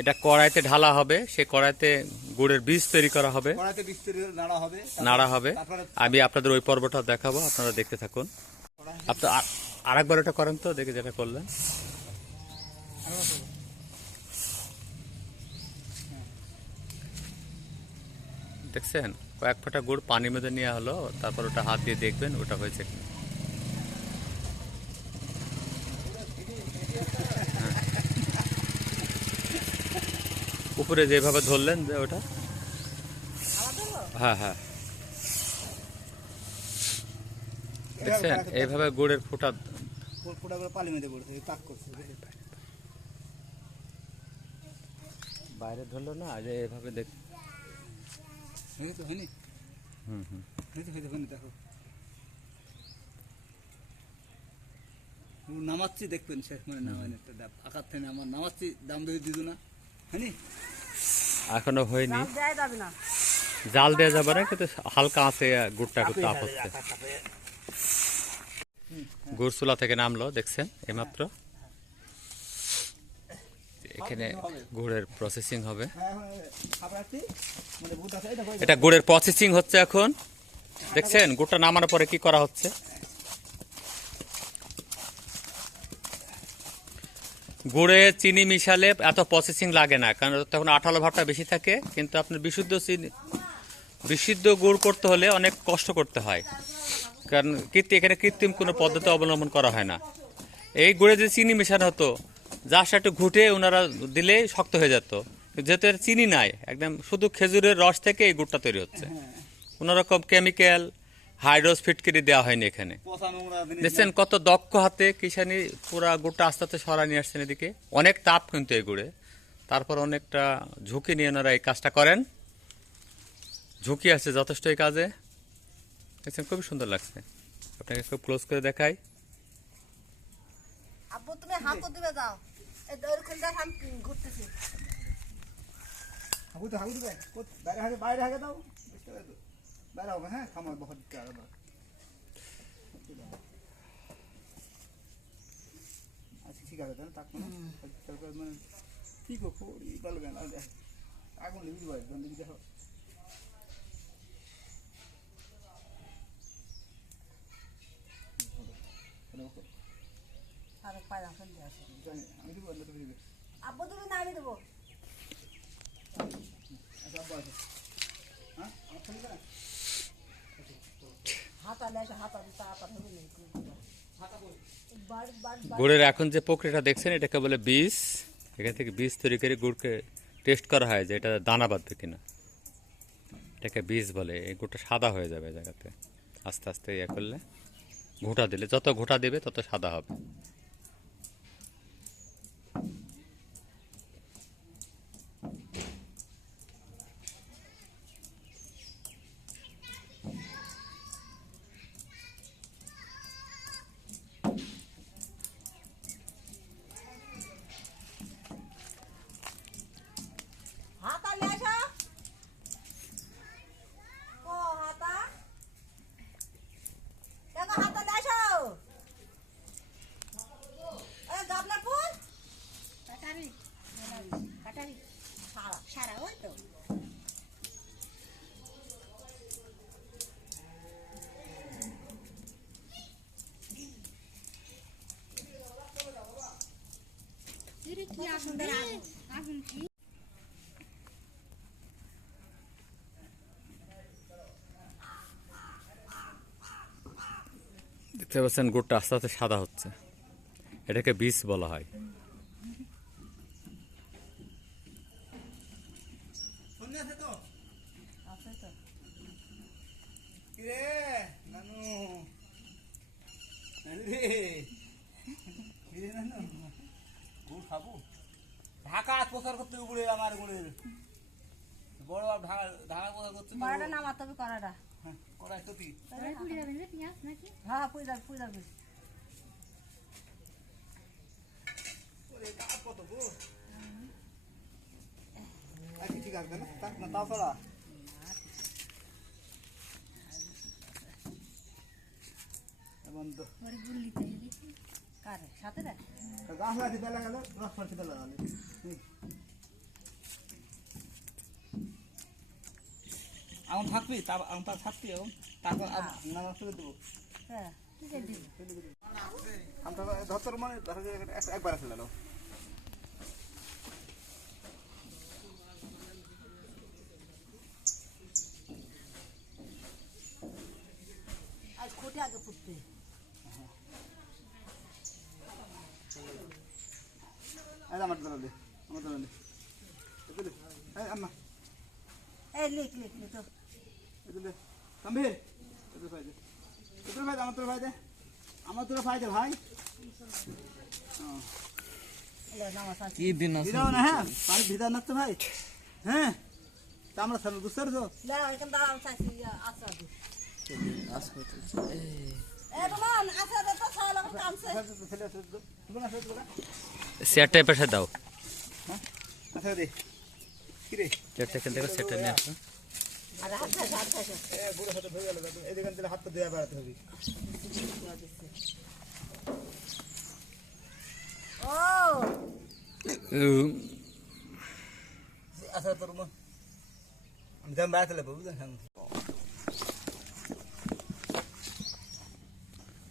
এটা কড়াইতে ঢালা হবে, সেই কড়াইতে গুড়ের বীজ তৈরি করা হবে, নাড়া হবে। আমি আপনাদের ওই পর্বটা দেখাবো, আপনারা দেখতে থাকুন। আপনার আরেকবার ওটা করেন তো, দেখে যেটা করলেন। দেখছেন কয়েক ফোঁটা গুড় পানির মধ্যে নেওয়া হলো, তারপর ওটা হাত দিয়ে দেখবেন ওটা হয়েছে কিনা। উপরে যেভাবে ধরলেন যে ওটা, হ্যাঁ হ্যাঁ, দেখছেন এইভাবে গুড়ের ফোঁটা পানির মধ্যে পড়ছে, পাক করছে। বাইরে ধরলো না যে এভাবে দেখ। হয়েছে হয়নি হয়েছে হয়নি দেখো নামাচ্ছি দেখবেন শেষ মানে নামাইনি আকার থেকে আমার নামাচ্ছি দাম দিয়ে দিদু না হয়নি এখনো হয়নি, জাল দেওয়া যাবে না। জাল দেওয়া যাবে না, কিন্তু হালকা আছে গুড়টা একটু তাপ হচ্ছে। গুড় চুলা থেকে নামলো দেখছেন এইমাত্র। এখানে গুড়ের প্রসেসিং হবে, এটা গুড়ের প্রসেসিং হচ্ছে এখন। দেখছেন গুড়টা নামানোর পরে কি করা হচ্ছে। গুড়ে চিনি মিশালে এত প্রসেসিং লাগে না, কারণ তখন আঠালো ভাবটা বেশি থাকে। কিন্তু আপনার বিশুদ্ধ গুড় করতে হলে অনেক কষ্ট করতে হয়, কারণ এখানে কৃত্রিম কোনো পদ্ধতি অবলম্বন করা হয় না। এই গুড়ে যে চিনি মেশানো হতো, যার সাথে ঘুটে ওনারা দিলে শক্ত হয়ে যেত, যেহেতু এর চিনি নাই, একদম শুধু খেজুরের রস থেকে এই গুড়টা তৈরি হচ্ছে। কোনো রকম কেমিক্যাল হাইড্রোস ফিটকিরি দেওয়া হয়নি এখানে। দেখছেন কত দক্ষ হাতে কিষানি পুরা গুড়টা আস্তে আস্তে সরা নিয়ে আসছেন এদিকে। অনেক তাপ কিন্তু এই গুড়ে, তারপর অনেকটা ঝুঁকি নিয়ে ওনারা এই কাজটা করেন। ঝুঁকি আছে যথেষ্ট এই কাজে। দেখছেন খুবই সুন্দর লাগছে, আপনাকে খুব ক্লোজ করে দেখাই। আব্বু তুমি হাত দিবে যাও, এই ওরখান থেকে আমি ঘুরতেছি। বাইরে হাগে দাও বাইরে হবে। হ্যাঁ খামার বহুত আচ্ছা ঠিক আছে তাহলে তাক মানে কি করবো বলবেন আগুন লিখি দেবো একদম লিখি দেখো আরে পায়রা ফেলে আসে। আমি দিব তুমি দিবে। আব্বু তুমি না আমি দেবো। আচ্ছা আব্বা আছে হ্যাঁ আমার ফোন করে হাত আলে আসে, হাত আলে তা পাঠাবে নেই। গুড়ের এখন যে প্রক্রিয়াটা দেখছেন এটাকে বলে বীজ। এখান থেকে বীজ তৈরি করে গুড়কে টেস্ট করা হয় যে এটা দানা বাঁধবে কিনা, এটাকে বীজ বলে। এই গুড়টা সাদা হয়ে যাবে জায়গাতে আস্তে আস্তে ইয়ে করলে। ঘোঁটা দিলে যত ঘোঁটা দেবে তত সাদা হবে। হাত আলে আসো। ও হাতা দেখো, হাত আলে আসো। এ গাবলা ফুল কাটারি কাটারি সারা সারা ওই তো। সুন্দর আগুন দেখতে পাচ্ছেন গুড়টা আস্তে আস্তে সাদা হচ্ছে, এটাকে বীজ বলা হয়। শুনে আছে তো আছে তো। কিরে নানু নানু রে কিরে নানু গুড় খাবো। ঢাকা প্রচার করতে গুড়ে আমার গুড়ের বড় ঢাকা ঢাকা প্রচার করতে কড়াটা নামাতে হবে, কড়াটা। কড়াই তো কি হ্যাঁ পুড়ে যাবে। ওরে কাপ কত গো আচ্ছা ঠিক আছে না তাক না তাও ছড়া বন্ধ কারে সাথে রে গাছ লাগাতে দেলা গেল রস ফাড়তে দেলা গেল এখন থাকবি আমি তার থাকবি এখন তারপর নামাজ করে দেবো। হ্যাঁ ঠিক আছে দিব। আমরা ধরতর মানে একবার আসলে গেল আজ খুঁটি আগে পুঁততে। আমার দোলা দে আমার দোলা দে আম্মা এই লিখ লিখ লিখ তো। দে কাম্বির তোর ভাই দে তোর ভাই আমার তোর ভাই দে আমার তোর ভাই দে ভাই এলে নামাজ আছে। কি দিন ভিড়াও না হ্যাঁ পানি ভিড়া না তো ভাই হ্যাঁ তা আমরা সামনে বুঝতে পারছো না এখান দাঁড়াও চাইছি আচ্ছা দি এ তোমার আচ্ছা তো ছালা কামছে ছেলে আছে তো তুমি না সেটা চেয়ারটা এই পাশে দাও, আচ্ছা দে কি রে চেয়ারটা এখান থেকে সেটটা নিয়ে আসো। আর হাত খাইছে এ বুড়ো হাতে ধরে গেল এই দেখেন তাহলে হাতটা দেয়া বেড়াতে হবে ও আচ্ছা তোর মা আমি দাম বেড়াতে লাগবো বুঝলেন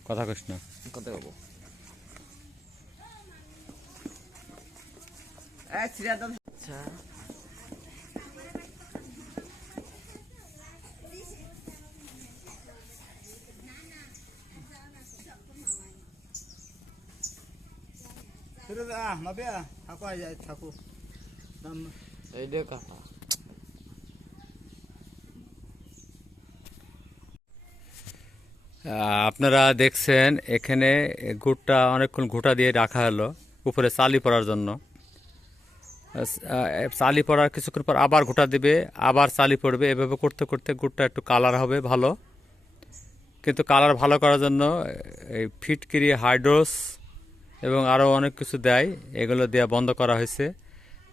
কথা কইস না। কথা বলবো আচ্ছা সেটা নবে থাকো যায় থাকো দাম এই দে কাকা আপনারা দেখছেন এখানে গুড়টা অনেকক্ষণ ঘুটা দিয়ে রাখা হলো উপরে চালি পড়ার জন্য। চালি পড়ার কিছুক্ষণ পর আবার ঘুটা দিবে, আবার চালি পড়বে, এভাবে করতে করতে গুড়টা একটু কালার হবে ভালো। কিন্তু কালার ভালো করার জন্য এই ফিটকিরি, হাইড্রোস এবং আরও অনেক কিছু দেয়, এগুলো দেওয়া বন্ধ করা হয়েছে।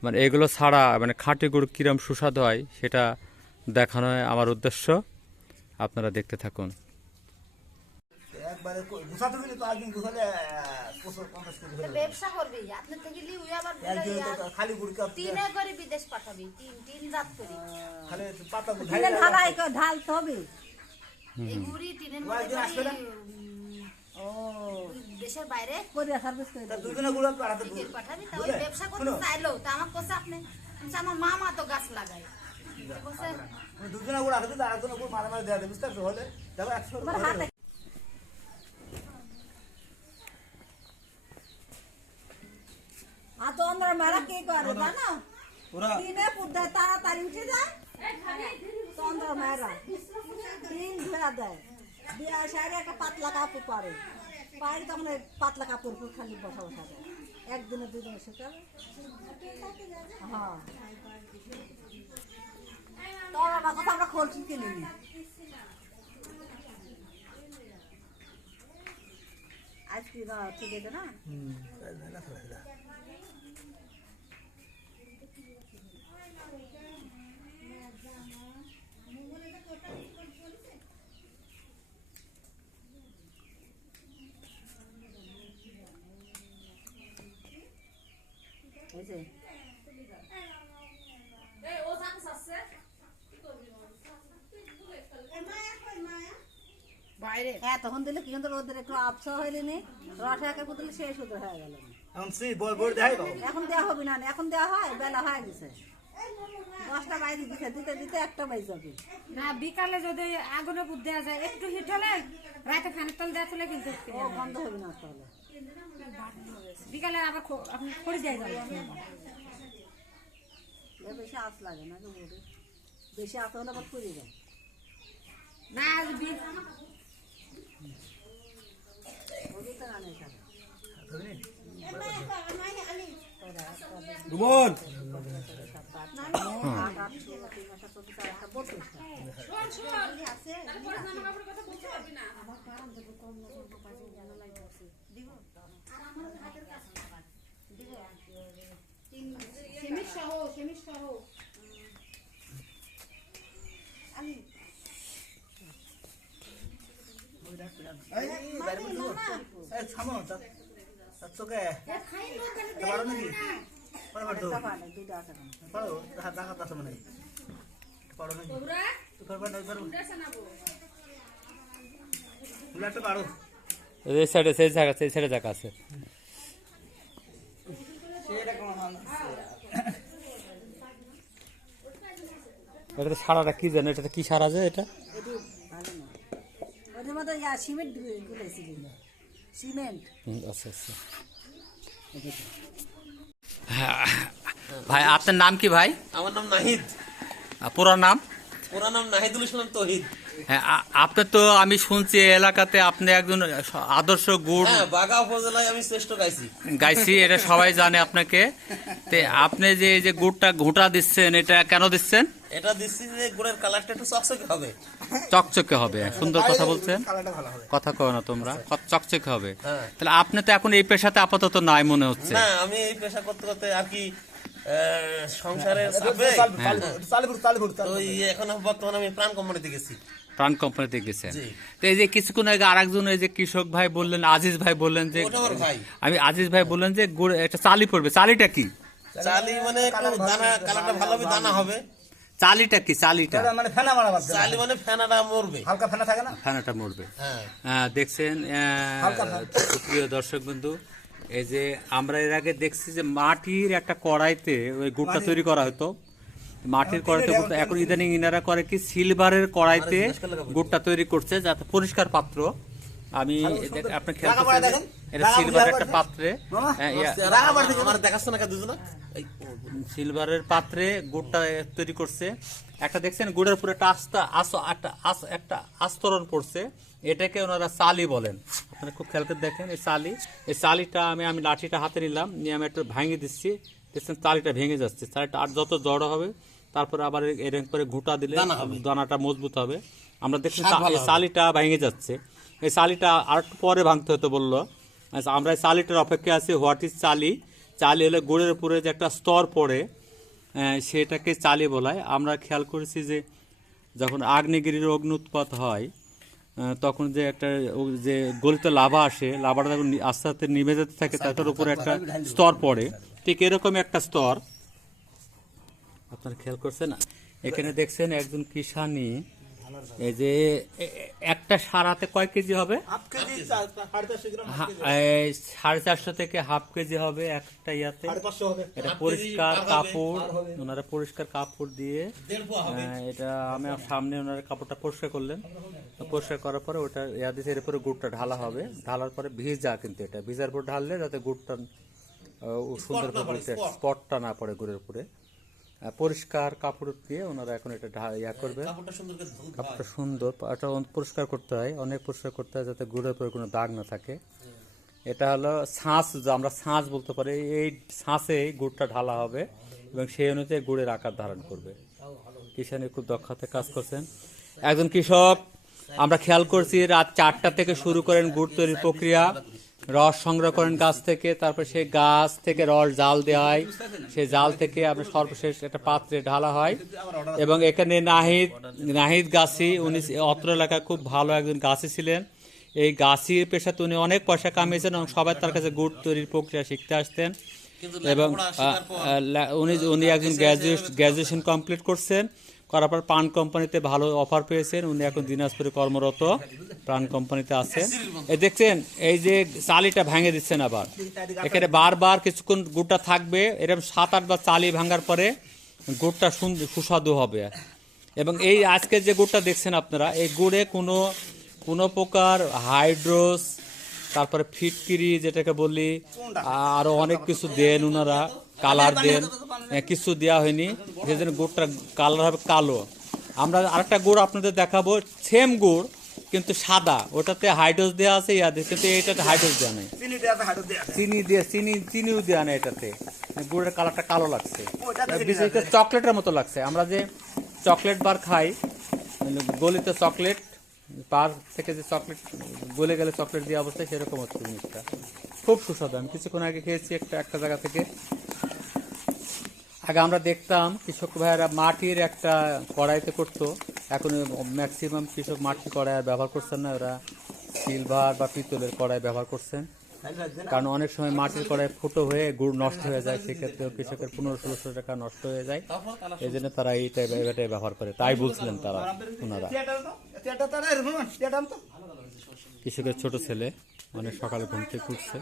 মানে এগুলো ছাড়া মানে খাঁটি গুড় কীরকম সুস্বাদু হয় সেটা দেখানো আমার উদ্দেশ্য। আপনারা দেখতে থাকুন। একবারে গুছাতে গেলে তো একদিন গুছালে 50 কেজি হয়ে যাবে ব্যবসা করবি আপনার থেকে লিউ আবার একদিন তো খালি গুড় কাপ তিনে করে বিদেশ পাঠাবি তিন জাত করি খালি পাতা গুড় দিলে ঢালাই ঢালতে হবে এই গুড়ি টিনের একদিন আসবে না ও দেশের বাইরে কোরিয়া সার্ভিস করে তা দুজনে গুড় পাঠাতে টিকিট পাঠাবি তা ওই ব্যবসা করতে চাইলো তা আমার কোসে আপনি আমার মামা তো গাছ লাগায় কোসে দুজনে গুড় আসবে তার একজনে গুড় মারা মারা দেওয়া দেবে বুঝতে পারছো হলে দেখো 100 তোমার হাতে তো আমরা মেরা কি করে জানো ওরা দিনে পুদ্দা তাড়াতাড়ি উঠে যায় তো আমরা মেরা দিন ধরা দেয় বিয়া সাইডে একটা পাতলা কাপড় পারে পায়ের তখন পাতলা কাপড় পর খালি বসা বসা যায় একদিনে দুদিনে শুকাবে হ্যাঁ তোর আমার কথা আমরা খোলছি কিনে নি আজকে না ঠিক আছে না হয়েছে বাইরে হ্যাঁ তখন দিলে কি সুন্দর ওদের একটু আবছা হইলে নি রসা একা দিলে শেষ হতে হয়ে গেল এখন সেই বড় দেখাই বাবু এখন দেওয়া হবে না এখন দেওয়া হয় বেলা হয়ে গেছে 10টা বাইরে দিতে দিতে দিতে একটা বাজ যাবে না বিকালে যদি আগুনে পুত দেওয়া যায় একটু হিট হলে রাতে ফ্যানের তল দেওয়া তুলে কিন্তু ও বন্ধ হবে না তাহলে বিকালে আবার আপনি খড়ি দিয়ে যাবেন বেশি আঁচ লাগে না বেশি আঁচ হলে আবার পুড়ে যায় না ওদের তো রান্না খাবে রুমন সেমিট সহ থামো চোখে পারো নাকি পারো দুটো আছে পারো দেখা আছে মানে পারো নাকি পারো না পারো বুলাতে পারো এই সাইডে সেই সাইডে জায়গা আছে। এটা সারাটা কি জানো, এটা কি সারা যায় এটা? ওদের মধ্যে সিমেন্ট গুলেছি সিমেন্ট আচ্ছা আচ্ছা। ভাই আপনার নাম কি ভাই? আমার নাম নাহিদ, পুরো নাম? পুরা নাম নাহিদুল ইসলাম তহিদ। হ্যাঁ, আপনি তো আমি শুনছি এই এলাকাতে আপনি একজন আদর্শ গুড় হ্যাঁ, বাগা উপজেলায় আমি শ্রেষ্ঠ গাইছি। গাইছি, এটা সবাই জানে আপনাকে। তে আপনি যে এই যে গুড়টা ঘুঁটা দিচ্ছেন, এটা কেন দিচ্ছেন? এটা দিচ্ছি যে গুড়ের কালারটা একটু চকচকে হবে। চকচকে হবে, সুন্দর কথা বলছেন, কালারটা ভালো হবে। কথা কয় না তোমরা, চকচকে হবে। হ্যাঁ। তাহলে আপনি তো এখন এই পেশাতে আপাতত নাই মনে হচ্ছে। না, আমি এই পেশা করতে করতে আর কি সংসারের চাপে তো এখন বর্তমানে আমি প্রাণ কোম্পানিতে গেছি। প্রাণ কোম্পানিতে গেছেন। জি। তো এই যে কিছুক্ষণ আগে আরেকজন এই যে কৃষক ভাই বললেন, আজিজ ভাই বললেন যে, ওটা আমার ভাই। আমি আজিজ ভাই বললেন যে গুড় একটা চালি পড়বে, চালিটা কি? চালি মানে একটু দানা, কালারটা ভালো হবে, দানা হবে। চালিটা কি? চালিটা মানে ফেনা মারা বাদ দেবে। চালি মানে ফেনাটা মরবে। হালকা ফেনা থাকে না? ফেনাটা মরবে। হ্যাঁ, দেখছেন প্রিয় দর্শক বন্ধু, এই যে আমরা এর আগে দেখছি যে মাটির একটা কড়াইতে ওই গুড়টা তৈরি করা হতো, মাটির কড়াইতে গুড়টা, এখন ইদানিং ইনারা করে কি সিলভারের কড়াইতে গুড়টা তৈরি করছে, যাতে পরিষ্কার পাত্র। আমি আপনি খেয়াল করছেন এটা সিলভারের একটা পাত্রে, আমার দেখাচ্ছে না দুজনা সিলভারের পাত্রে গুড়টা তৈরি করছে। একটা দেখছেন গুড়ের উপরে একটা আস্তরণ পড়ছে, এটাকে ওনারা চালি বলেন। আপনারা খুব খেয়াল করে দেখেন এই চালিটা আমি লাঠিটা হাতে নিলাম, নিয়ে আমি একটু ভেঙে দিচ্ছি, দেখছেন চালিটা ভেঙে যাচ্ছে। চালিটা আর যত জড়ো হবে তারপরে আবার এরকম করে ঘুঁটা দিলে দানাটা মজবুত হবে। আমরা দেখছি চালিটা ভেঙে যাচ্ছে, এই চালিটা আর একটু পরে ভাঙতে হতে বললো। আচ্ছা, আমরা এই চালিটার অপেক্ষা আছি। হোয়াট ইজ চালি? চালি হলে গুড়ের উপরে যে একটা স্তর পড়ে, সেটাকে চালি বলায়। আমরা খেয়াল করেছি যে যখন আগ্নেয়গিরির অগ্নি উৎপাত হয়, তখন যে একটা যে গলিত লাভা আসে, লাভাটা যখন আস্তে আস্তে নিভে যেতে থাকে, তার উপরে একটা স্তর পড়ে, ঠিক এরকম একটা স্তর আপনারা খেয়াল করছেন। এখানে দেখছেন একজন কিষানি, এই যে একটা সারাতে কয় কেজি হবে? 450 থেকে হাফ কেজি হবে একটা ইয়াতে। এটা পরিষ্কার কাপড়, ওনারা পরিষ্কার কাপড় দিয়ে এটা আমি সামনে ওনারা কাপড়টা পরিষ্কার করলেন, পরিষ্কার করার পরে ওটা ইয়া দিয়েছে, এরপরে গুড়টা ঢালা হবে। ঢালার পরে ভিজা, কিন্তু এটা ভিজার পর ঢাললে যাতে গুড়টা সুন্দর স্পটটা না পড়ে গুড়ের উপরে। পরিষ্কার কাপড় দিয়ে ওনারা এখন এটা ইয়া করবে। কাপড়টা সুন্দর, এটা পরিষ্কার করতে হয়, অনেক পরিষ্কার করতে হয়, যাতে গুড়ের উপরে কোনো দাগ না থাকে। এটা হলো ছাঁচ, আমরা ছাঁচ বলতে পারি। এই ছাঁচে গুড়টা ঢালা হবে এবং সেই অনুযায়ী গুড়ের আকার ধারণ করবে। কিষানি খুব দক্ষতায় কাজ করছেন একজন কৃষক। আমরা খেয়াল করছি রাত 4টা থেকে শুরু করেন গুড় তৈরির প্রক্রিয়া, রস সংগ্রহ করেন গাছ থেকে, তারপর সেই গাছ থেকে রস জাল দেওয়া হয়, সেই জাল থেকে আপনার সর্বশেষ একটা পাত্রে ঢালা হয়। এবং এখানে নাহিদ গাছি, উনি অত্র এলাকায় খুব ভালো একজন গাছি ছিলেন। এই গাছির পেশাতে উনি অনেক পয়সা কামিয়েছেন এবং সবাই তার কাছে গুড় তৈরির প্রক্রিয়া শিখতে আসতেন। এবং উনি একজন গ্র্যাজুয়েশন কমপ্লিট করছেন, করার পর প্রাণ কোম্পানিতে ভালো অফার পেয়েছেন। উনি এখন দিনাজপুরে কর্মরত, প্রাণ কোম্পানিতে আছেন। এই দেখছেন এই যে চালিটা ভেঙে দিচ্ছেন, আবার এখানে বারবার কিছুক্ষণ গুড়টা থাকবে, এরকম 7-8 বার চালি ভাঙার পরে গুড়টা সুস্বাদু হবে। এবং এই আজকে যে গুড়টা দেখছেন আপনারা, এই গুড়ে কোনো প্রকার হাইড্রোস, তারপরে ফিটকিরি যেটাকে বলি, আরো অনেক কিছু দেন ওনারা, কালার দেন, কিছু দেওয়া হয়নি, সেই জন্য গুড়টা কালার হবে কালো। আমরা আরেকটা গুড় আপনাদের দেখাবো, সেম গুড় কিন্তু সাদা, ওটাতে হাইড্রোস দেওয়া আছে, কিন্তু এটাতে হাইড্রোস দেওয়া নেই, চিনিও দেওয়া নেই এটাতে। গুড়ের কালারটা কালো লাগছে, বিশেষ চকলেটের মতো লাগছে। আমরা যে চকলেট বার খাই, গলিত চকলেট বার থেকে যে চকলেট গলে গেলে চকলেট দিয়ে অবস্থায়, সেরকম হচ্ছে জিনিসটা। খুব সুস্বাদু। আমি কিছুক্ষণ আগে খেয়েছি একটা জায়গা থেকে। আগে আমরা দেখতাম কৃষক ভাইয়েরা মাটির একটা কড়াইতে করতো, এখন ম্যাক্সিমাম কৃষক মাটির কড়াই আর ব্যবহার করছেন না, ওরা সিলভার বা পিতলের কড়াই ব্যবহার করছেন। কারণ অনেক সময় মাটির কড়াই ফুটো হয়ে গুড় নষ্ট হয়ে যায়, সেক্ষেত্রে কৃষকের 1500-1600 টাকা নষ্ট হয়ে যায়। এই জন্য তারা এটাই ব্যবহার করে, তাই বলছিলেন তারা ওনারা। কৃষকের ছোট ছেলে মানে সকালে ঘুম থেকে উঠছে।